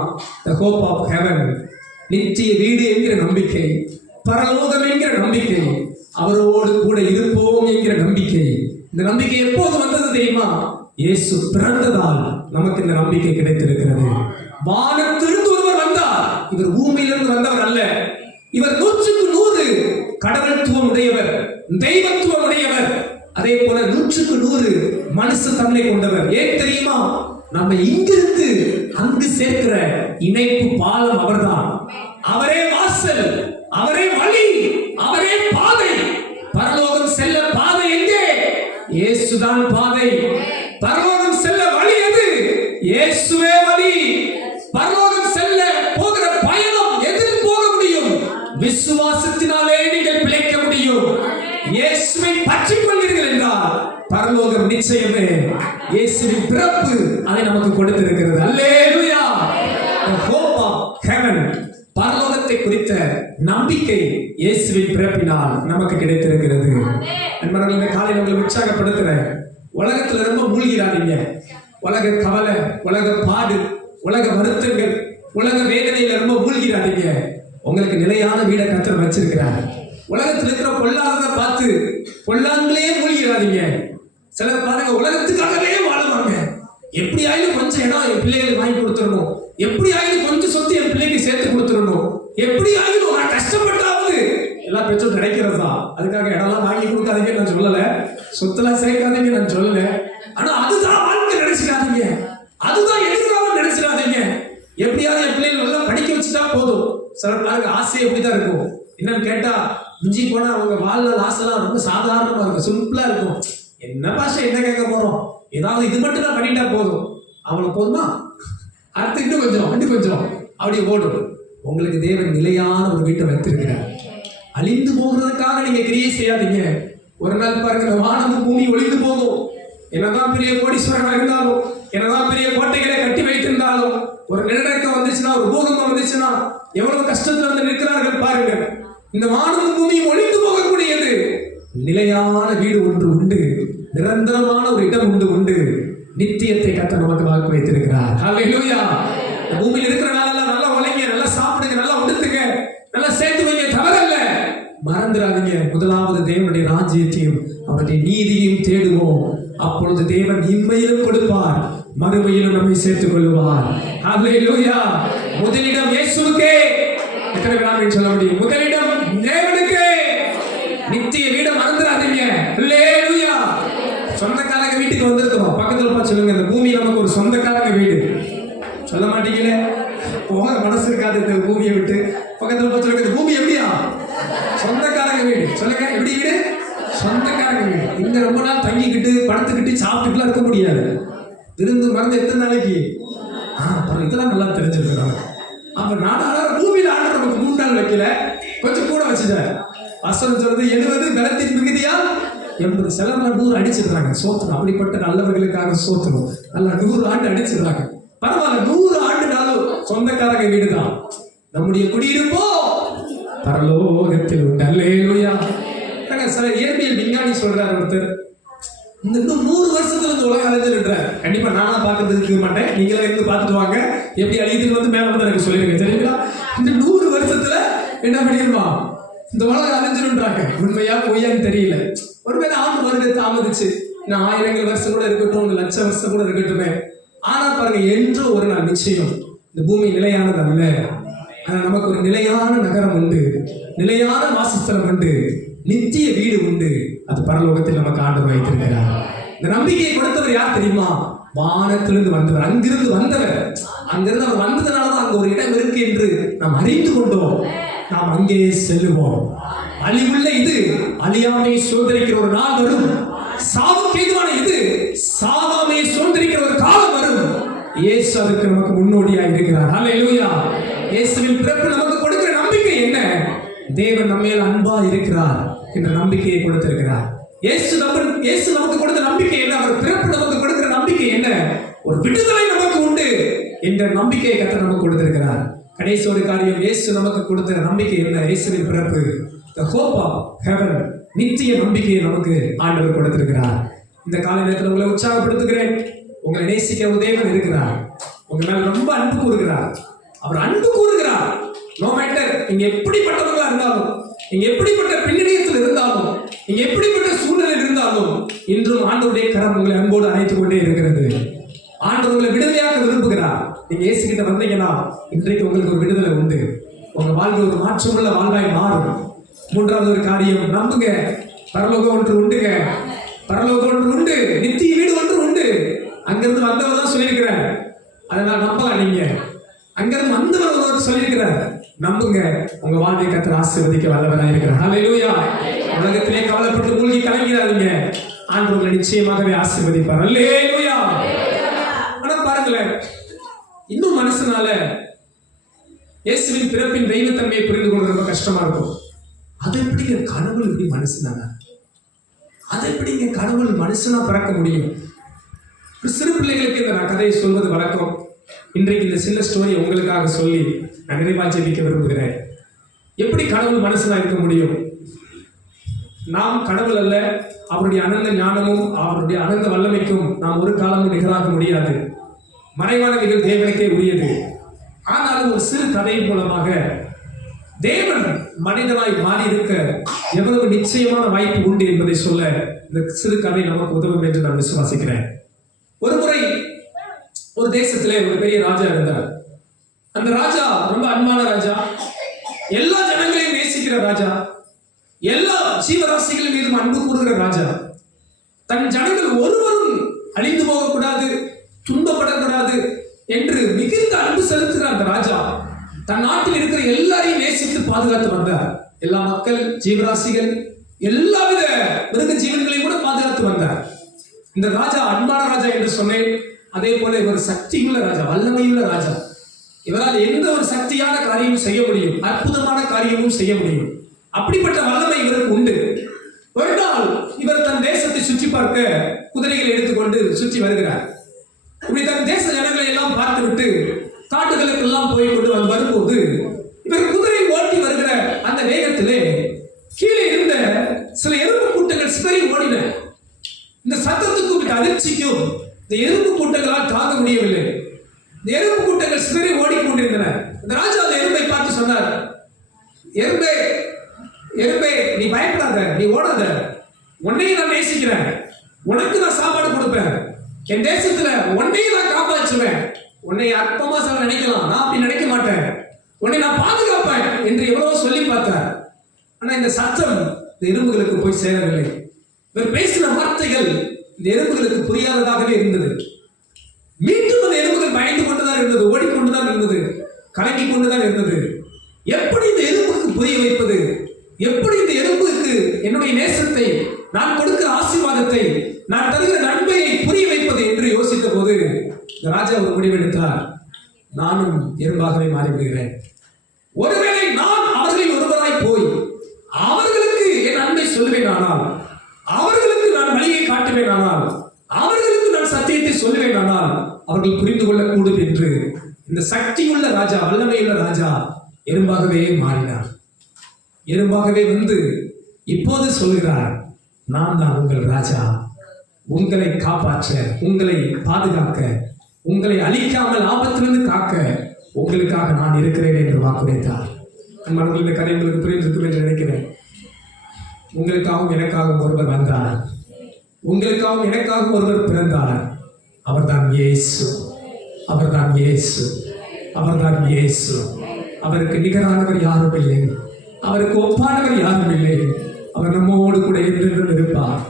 the hope of heaven, நித்திய வீடு என்கிற நம்பிக்கை, பரலோகம் என்கிற நம்பிக்கை, அவரோடு கூட இருப்போம் என்கிற நம்பிக்கை. இந்த நம்பிக்கை எப்போது வந்தது தெரியுமா? இயேசு பிறந்ததால் நமக்கு இந்த நம்பிக்கை கிடைத்திருக்கிறது. வானத்திலிருந்து ஒருவர் வந்தார். இவர் பூமியிலிருந்து வந்தவர் அல்ல. இவர் 100க்கு 100 கடவுள்துவம் உடையவர், தெய்வத்துவம் உடையவர். அதே போல 100க்கு 100 மனுஷ தன்மை கொண்டவர். ஏன் தெரியுமா? நம்ம இங்கிருந்து அங்கு சேர்க்கிற இணைப்பு பாலம் அவர்தான். அவரே வாசல், அவரே வழி, அவரே பாதை. பரலோகம் செல்ல பாதை எங்கே? இயேசுதான் பாதை. பரலோகம் செல்ல வழி எது? இயேசுவே வழி. பரலோகம் செல்ல போகிற பயணம் எதில் போக முடியும்? விசுவாசத்தினாலே நீங்கள் பிழைக்க முடியும். இயேசுவை பற்றிக் கொள்வீர்கள் என்றால் பரலோகம் நிச்சயமே. இயேசுவின் பிறப்பு அதை நமக்கு கொடுத்திருக்கிறது. அல்லேலூயா. the hope of heaven, பரலோகத்தை குறித்த நம்பிக்கை இயேசுவின் பிறப்பினால் நமக்கு கிடைத்திருக்கிறது. அன்பானவர்களே, இந்த காலையில் உங்களை உற்சாகப்படுத்துறேன். உலகத்துல ரொம்ப மூழ்கிறாதீங்க. உலக கவலை, உலக பாடு, உலக வருத்தங்கள், உலக வேதனையில ரொம்ப மூழ்கிறாதீங்க. உங்களுக்கு நிலையான வீடை கர்த்தர் வச்சிருக்கிறார். உலகத்தில் இருக்கிற பொல்லாததை பார்த்து பொல்லாங்களே மூழ்கிறாதீங்க. சிலர் பாருங்க, உலகத்துக்காகவே வாழுவாங்க. எப்படி ஆயிலும் கொஞ்சம் இடம் என் பிள்ளைகளுக்கு வாங்கி கொடுத்துடணும், எப்படி ஆயிலும் கொஞ்சம் சொத்து என் பிள்ளைக்கு சேர்த்து கொடுத்துடணும், எப்படி ஆயிலும் நான் கஷ்டப்பட்டாவது. எல்லா பெற்றோர் கிடைக்கிறது தான். அதுக்காக இடம்லாம் வாங்கி கொடுக்காதீங்க நான் சொல்லல, சொத்துலாம் சேர்க்காதீங்க நான் சொல்லல. ஆனா அதுதான் வாழ்க்கை நினைச்சிடாதீங்க, அதுதான் எதிர்காலம் நினைச்சிடாதீங்க. எப்படியாவது என் பிள்ளைகள் நல்லா படிக்க போதும். சில பேருக்கு ஆசை எப்படிதான் இருக்கும், என்னன்னு கேட்டா மிஞ்சி போனா அவங்க வாழ்நாள் ஆசைலாம் ரொம்ப சாதாரணமா இருக்கும், சிம்பிளா இருக்கும். என்ன பாஷை, என்ன கேட்க போறோம், ஏதாவது இது மட்டும் தான் பண்ணிட்டா போதும், அவங்களுக்கு போதுமா, அடுத்து இன்னும் கொஞ்சம் அப்படி ஓடும். உங்களுக்கு தேவன் நிலையான ஒரு வீட்டை வைத்திருக்கிறார். அழிந்து போகிறதுக்காக நீங்க கிரியை செய்யாதீங்க. ஒரு நாள் பாருங்க, வானமும் பூமி ஒழிந்து போகும். என்னதான் பெரிய கோடீஸ்வரனா இருந்தாலும், என்னதான் பெரிய கோட்டைகளை கட்டி வைத்திருந்தாலும், ஒரு நிலநடுக்கம் வந்துச்சுன்னா, ஒரு பூகம்பம் வந்துச்சுன்னா, எவ்வளவு கஷ்டத்துல வந்து நிற்கிறார்கள் பாருங்க. இந்த வானமும் பூமியும் ஒழிந்து போகக்கூடியது. நிலையான வீடு ஒன்று உண்டு, நிரந்தரமான ஒரு இடம் உண்டு. நித்தியத்தை கர்த்தர் நமக்கு வாக்கு வைத்திருக்கிறார். ஹல்லேலூயா. பூமியில் இருக்கிற நாளெல்லாம் நல்லா உழைங்க, நல்லா சாப்பிடுங்க, நல்லா உடுத்துங்க, நல்லா சேர்த்து வைங்க, தவறல்ல. மறந்துடாதீங்க, முதலாவது தேவனுடைய ராஜ்யத்தையும் அவருடைய நீதியையும் தேடுவோம். அப்பொழுது தேவன் இம்மையிலும் கொடுப்பார், மறுமையிலும் நம்மை சேர்த்துக் கொள்வார். ஹல்லேலூயா. முதலிடம் இயேசுவுக்கே. எத்தனை பேர் சொல்ல முடியும்? முதலிடம் தேவனுக்கே. நித்திய வீடு மறந்துடாதீங்க. ஹல்லேலூயா. சொந்தக்காரங்க வீட்டுக்கு வந்திருக்கிறோம், பக்கத்துல பார்த்து சொல்லுங்க, இந்த பூமி நமக்கு ஒரு சொந்தக்காரங்க வீடு. சொல்ல மாட்டீங்களே, போக மனசு இருக்காது இந்த பூமியை விட்டு. பக்கத்துல பார்த்து சொல்லுங்க, இந்த பூமி எப்படியா? சொந்தக்காரங்க வீடு. சொல்லுங்க, எப்படி வீடு? சொந்தக்காரங்க வீடு. இங்க ரொம்ப நாள் தங்கிக்கிட்டு படுத்துக்கிட்டு சாப்பிட்டுட்டுலாம் இருக்க முடியாது. விருந்து மறந்து எத்தனை நாளைக்கு? இதெல்லாம் நல்லா தெரிஞ்சிருக்கிறாங்க. அப்ப நாடாளர் பூமியில ஆண்டு நமக்கு 3 நாள் வைக்கல, கொஞ்சம் கூட வச்சுட்டார். வசனம் சொல்றது 70 பலத்தின் மிகுதியா 80. சில 100 அடிச்சிடுறாங்க. சோத்திரம். அப்படிப்பட்ட நல்லவர்களுக்காக சோத்திரம். நல்லா 100 ஆண்டு அடிச்சிடுறாங்க. பரவாயில்ல, 100 ஆண்டுனாலும் சொந்தக்காரங்க வீடுதான். நம்முடைய குடியிருப்போ பரலோகத்தில் உண்டு. அல்லேலூயா. சில இயற்பியல் விஞ்ஞானி சொல்றாரு ஒருத்தர், இன்னும் 100 வருஷத்துல இந்த உலகம் அழிஞ்சிருக்கிறார். கண்டிப்பா நானா பாக்குறதுக்கு இருக்க மாட்டேன், நீங்களே இருந்து பார்த்துட்டு வாங்க. எப்படி அழியுதுன்னு வந்து மேல வந்து எனக்கு சொல்லிருங்க, தெரியுங்களா? இந்த 100 வருஷத்துல என்ன பண்ணிருமா இந்த உலகம் அழிஞ்சிருன்றாங்க. உண்மையா பொய்யான்னு தெரியல. ஒருவேளை ஆண்டு வருடம் தாமதிச்சு, இன்னும் 1000 வருஷம் கூட இருக்கட்டும், 1 லட்சம் வருஷம் கூட இருக்கட்டுமே. ஆனா பாருங்க, என்று ஒரு நாள் நிச்சயம் இந்த பூமி நிலையானது அல்ல. ஆனா நமக்கு ஒரு நிலையான நகரம் உண்டு, நிலையான வாசஸ்தலம் உண்டு, நித்திய வீடு உண்டு. அது பரலோகத்தில் நமக்கு ஆண்டவர் வைத்திருக்கிறார். இந்த நம்பிக்கையை கொடுத்தவர் யார் தெரியுமா? வானத்திலிருந்து வந்தவர், அங்கிருந்து வந்தவர். அங்கிருந்து அவர் வந்ததுனாலதான் அங்க ஒரு இடம் இருக்கு என்று நாம் அறிந்து கொண்டோம். நாம் அங்கே செல்லுவோம். அழிவுள்ள இது அழியாமை சுதந்திரிக்கிற ஒரு நாள் வரும். சாவுக்கு ஏதுவான இது சாவாமை சுதந்திரிக்கிற ஒரு காலம் வரும். இயேசு அதுக்கு நமக்கு முன்னோடியா இருக்கிறார். ஹல்லேலூயா. இயேசுவின் பிறப்பு நமக்கு கொடுக்கிற நம்பிக்கை என்ன? தேவன் நம்ம மேல் அன்பா இருக்கிறார் என்ற நம்பிக்கையை கொடுத்திருக்கிறார். இயேசு நமக்கு கொடுத்த நம்பிக்கை என்ன? அவர் பிறப்பு நமக்கு கொடுக்கிற நம்பிக்கை என்ன? ஒரு விடுதலை நமக்கு உண்டு என்ற நம்பிக்கையை கர்த்தர் நமக்கு கொடுத்திருக்கிறார். கடைசி ஒரு காரியம், இயேசு நமக்கு கொடுத்த நம்பிக்கை என்ன? இயேசுவின் பிறப்பு, the hope of heaven, நித்திய நம்பிக்கையை நமக்கு ஆண்டவர் கொடுத்திருக்கிறார். இந்த காலை நேரத்தில் உங்களை உற்சாகப்படுத்துகிறேன். உங்களை நேசிக்க ஒரு தேவன் இருக்கிறார். உங்க மேல ரொம்ப அன்பு கூறுகிறார். அவர் அன்பு கூறுகிறார். நோ மேட்டர் நீங்க எப்படிப்பட்டவர்களா இருந்தாலும், நீங்க எப்படிப்பட்ட பின்னணியத்தில் இருந்தாலும், நீங்க எப்படிப்பட்ட சூழ்நிலையில் இருந்தாலும், இன்றும் ஆண்டவருடைய கரம் உங்களை அன்போடு அணைத்துக் கொண்டே இருக்கிறது. ஆண்டவர் உங்களை விடுதலையாக விரும்புகிறார். நீங்க இயேசு கிட்ட வந்தீங்கன்னா இன்றைக்கு உங்களுக்கு ஒரு விடுதலை உண்டு. உங்க வாழ்க்கை ஒரு மாற்றமுள்ள வாழ்வாய் மாறும். 3வது ஒரு காரியம், நம்புங்க, பரலோகம் ஒன்று உண்டுங்க. பரலோகம் ஒன்று உண்டு, நித்திய வீடு ஒன்று உண்டு. அங்கிருந்து வந்தவர் தான் சொல்லியிருக்கிறார். அதை நான் நம்பலாம். நீங்க அங்கிருந்து வந்தவர் சொல்லியிருக்கிறார். நம்புங்க, உங்க வாழ்வை கர்த்தர் ஆசீர்வதிக்க வல்லவராக இருக்கிறார். ஹல்லேலூயா. உலகத்திலே கவலைப்பட்டு மூழ்கி கலங்கிறாதீங்க. ஆண்டவர் உங்களை நிச்சயமாகவே ஆசீர்வதிப்பார். ஹல்லேலூயா. ஆனா பாருங்களேன், இன்னும் மனசுனால இயேசுவின் பிறப்பின் தெய்வத்தன்மையை புரிந்து கொள்ள ரொம்ப கஷ்டமா இருக்கும். அது எப்படிங்க கடவுள் இப்படி மனுஷனானா? அது எப்படிங்க கடவுள் மனுஷனா பிறக்க முடியும்? சிறு பிள்ளைகளுக்கு இந்த கதையை சொல்வது வழக்கம். இன்றைக்கு இந்த சின்ன ஸ்டோரி உங்களுக்காக சொல்லி நான் நிறைவா ஜெபிக்க விரும்புகிறேன். எப்படி கடவுள் மனுஷனா இருக்க முடியும்? நாம் கடவுள் அல்ல. அவருடைய அனந்த ஞானமும் அவருடைய அனந்த வல்லமைக்கும் நாம் ஒரு காலமும் நிகராக முடியாது. மறைவானவைகள் தேவனுக்கே உரியது. ஆனாலும் ஒரு சிறு கதையின் மூலமாக தேவன் மனிதனாய் மாறி இருக்க எவ்வளவு நிச்சயமான வாய்ப்பு உண்டு என்பதை சொல்ல இந்த சிறு கதை நமக்கு உதவும் என்று நான் விசுவாசிக்கிறேன். ஒரு முறை ஒரு தேசத்திலே ஒரு பெரிய ராஜா இருந்தார். அந்த ராஜா ரொம்ப அன்பான ராஜா, எல்லா ஜனங்களையும் நேசிக்கிற ராஜா, எல்லா ஜீவராசிகள் மீதும் அன்பு கூறுகிற ராஜா. தன் ஜனங்கள் ஒருவரும் அழிந்து போகக்கூடாது, துன்பப்படக்கூடாது என்று மிகுந்த அன்பு செலுத்துகிற அந்த ராஜா தன் நாட்டில் இருக்கிற எல்லாரையும் நேசித்து பாதுகாத்து வந்தார். எல்லா மக்கள், ஜீவராசிகள், எல்லாவித மிருக ஜீவன்களையும் கூட பாதுகாத்து வந்தார். இந்த ராஜா அன்பான ராஜா என்று சொன்னேன். அதே போல இவர் சக்தியுள்ள ராஜா, வல்லமையுள்ள ராஜா. இவரால் எந்த ஒரு சக்தியான காரியமும் செய்ய முடியும், அற்புதமான காரியமும் செய்ய முடியும். அப்படிப்பட்ட வல்லமை இவருக்கு உண்டு. ஒரு நாள் இவர் தன் தேசத்தை சுற்றி பார்க்க குதிரைகளை எடுத்துக்கொண்டு சுற்றி வருகிறார். இப்படி தன் தேச ஜனங்களை எல்லாம் பார்த்துவிட்டு காட்டுகளுக்கு எல்லாம் போய் கொண்டு வரும்போது இவர் குதிரை ஓட்டி வருகிற அந்த வேகத்திலே கீழே இருந்த சில எறும்பு கூட்டங்கள் சிதறி ஓடின. இந்த சத்தத்துக்கும் அதிர்ச்சிக்கும் இந்த எறும்பு கூட்டங்களால் தாங்க முடியவில்லை. இந்த எறும்பு கூட்டங்கள் சிதறி ஓடிக்கொண்டிருந்தன. இந்த ராஜா அந்த எறும்பை பார்த்து சொன்னார், எறும்பே எறும்பே, நீ பயப்படாத, நீ ஓடாத, உன்னையும் நான் நேசிக்கிறேன், உனக்கு நான் சாப்பாடு கொடுப்பேன், என் தேசத்துல உன்னையும் நான் காப்பாற்றுவேன், உன்னை அற்பமா சொல்ல நினைக்கலாம், நான் அப்படி நினைக்க மாட்டேன், உன்னை நான் பாதுகாப்பேன் என்று எவ்வளவு சொல்லி பார்த்தார். ஆனா இந்த சத்தம் இந்த எறும்புகளுக்கு போய் சேரவில்லை. இவர் பேசின வார்த்தைகள் இந்த எறும்புகளுக்கு புரியாததாகவே இருந்தது. மீண்டும் அந்த எறும்புகள் பயந்து கொண்டுதான் இருந்தது, ஓடிக்கொண்டுதான் இருந்தது, கலங்கி கொண்டுதான் இருந்தது. எப்படி இந்த எறும்புக்கு புரிய வைப்பது, எப்படி இந்த எறும்புக்கு என்னுடைய நேசத்தை, நான் கொடுக்கிற ஆசீர்வாதத்தை, நான் தருகிற நன்மையை புரிய வைப்பது என்று யோசித்த போது இந்த ராஜா ஒரு முடிவெடுத்தார். நானும் எறும்பாகவே மாறிவிடுகிறேன். ஒருவேளை நான் அவர்களில் ஒருவராய் போய் அவர்களுக்கு என் அன்பை சொல்லுவேன் ஆனால், அவர்களுக்கு நான் வழியை காட்டுவேன் ஆனால், அவர்களுக்கு நான் சத்தியத்தை சொல்லுவேன் ஆனால் அவர்கள் புரிந்து கொள்ளக்கூடும் என்று இந்த சக்தியுள்ள ராஜா, வல்லமையுள்ள ராஜா எறும்பாகவே மாறினார். எறும்பாகவே வந்து இப்போது சொல்கிறார், நான் தான் உங்கள் ராஜா, உங்களை காப்பாற்ற, உங்களை பாதுகாக்க, உங்களை அழிக்காமல் ஆபத்திலிருந்து காக்க உங்களுக்காக நான் இருக்கிறேன் என்று வாக்குரைத்தார். அன்பானவர்களே, இந்த கதை உங்களுக்கு புரிந்திருக்கும் என்று நினைக்கிறேன். உங்களுக்காகவும் எனக்காகவும் ஒருவர் வந்தார், உங்களுக்காகவும் எனக்காகவும் ஒருவர் பிறந்தார். அவர்தான் இயேசு, அவர்தான் இயேசு, அவர்தான் இயேசு. அவருக்கு நிகரானவர் யாரும் இல்லை, அவருக்கு ஒப்பானவர் யாரும் இல்லை. அவர் நம்மோடு கூட என்றென்றும் இருப்பார்.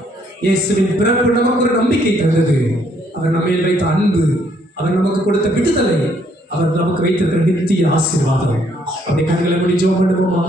இயேசுவின் பிறப்பு நமக்கு ஒரு நம்பிக்கை தந்தது. அவர் நம்ம மேல் வைத்த அன்பு, அவர் நமக்கு கொடுத்த விடுதலை, அவர் நமக்கு வைத்திருக்கிற நித்திய ஆசீர்வாதம். அப்படி கண்களை மூடி ஜெபம் பண்ணுவோமா?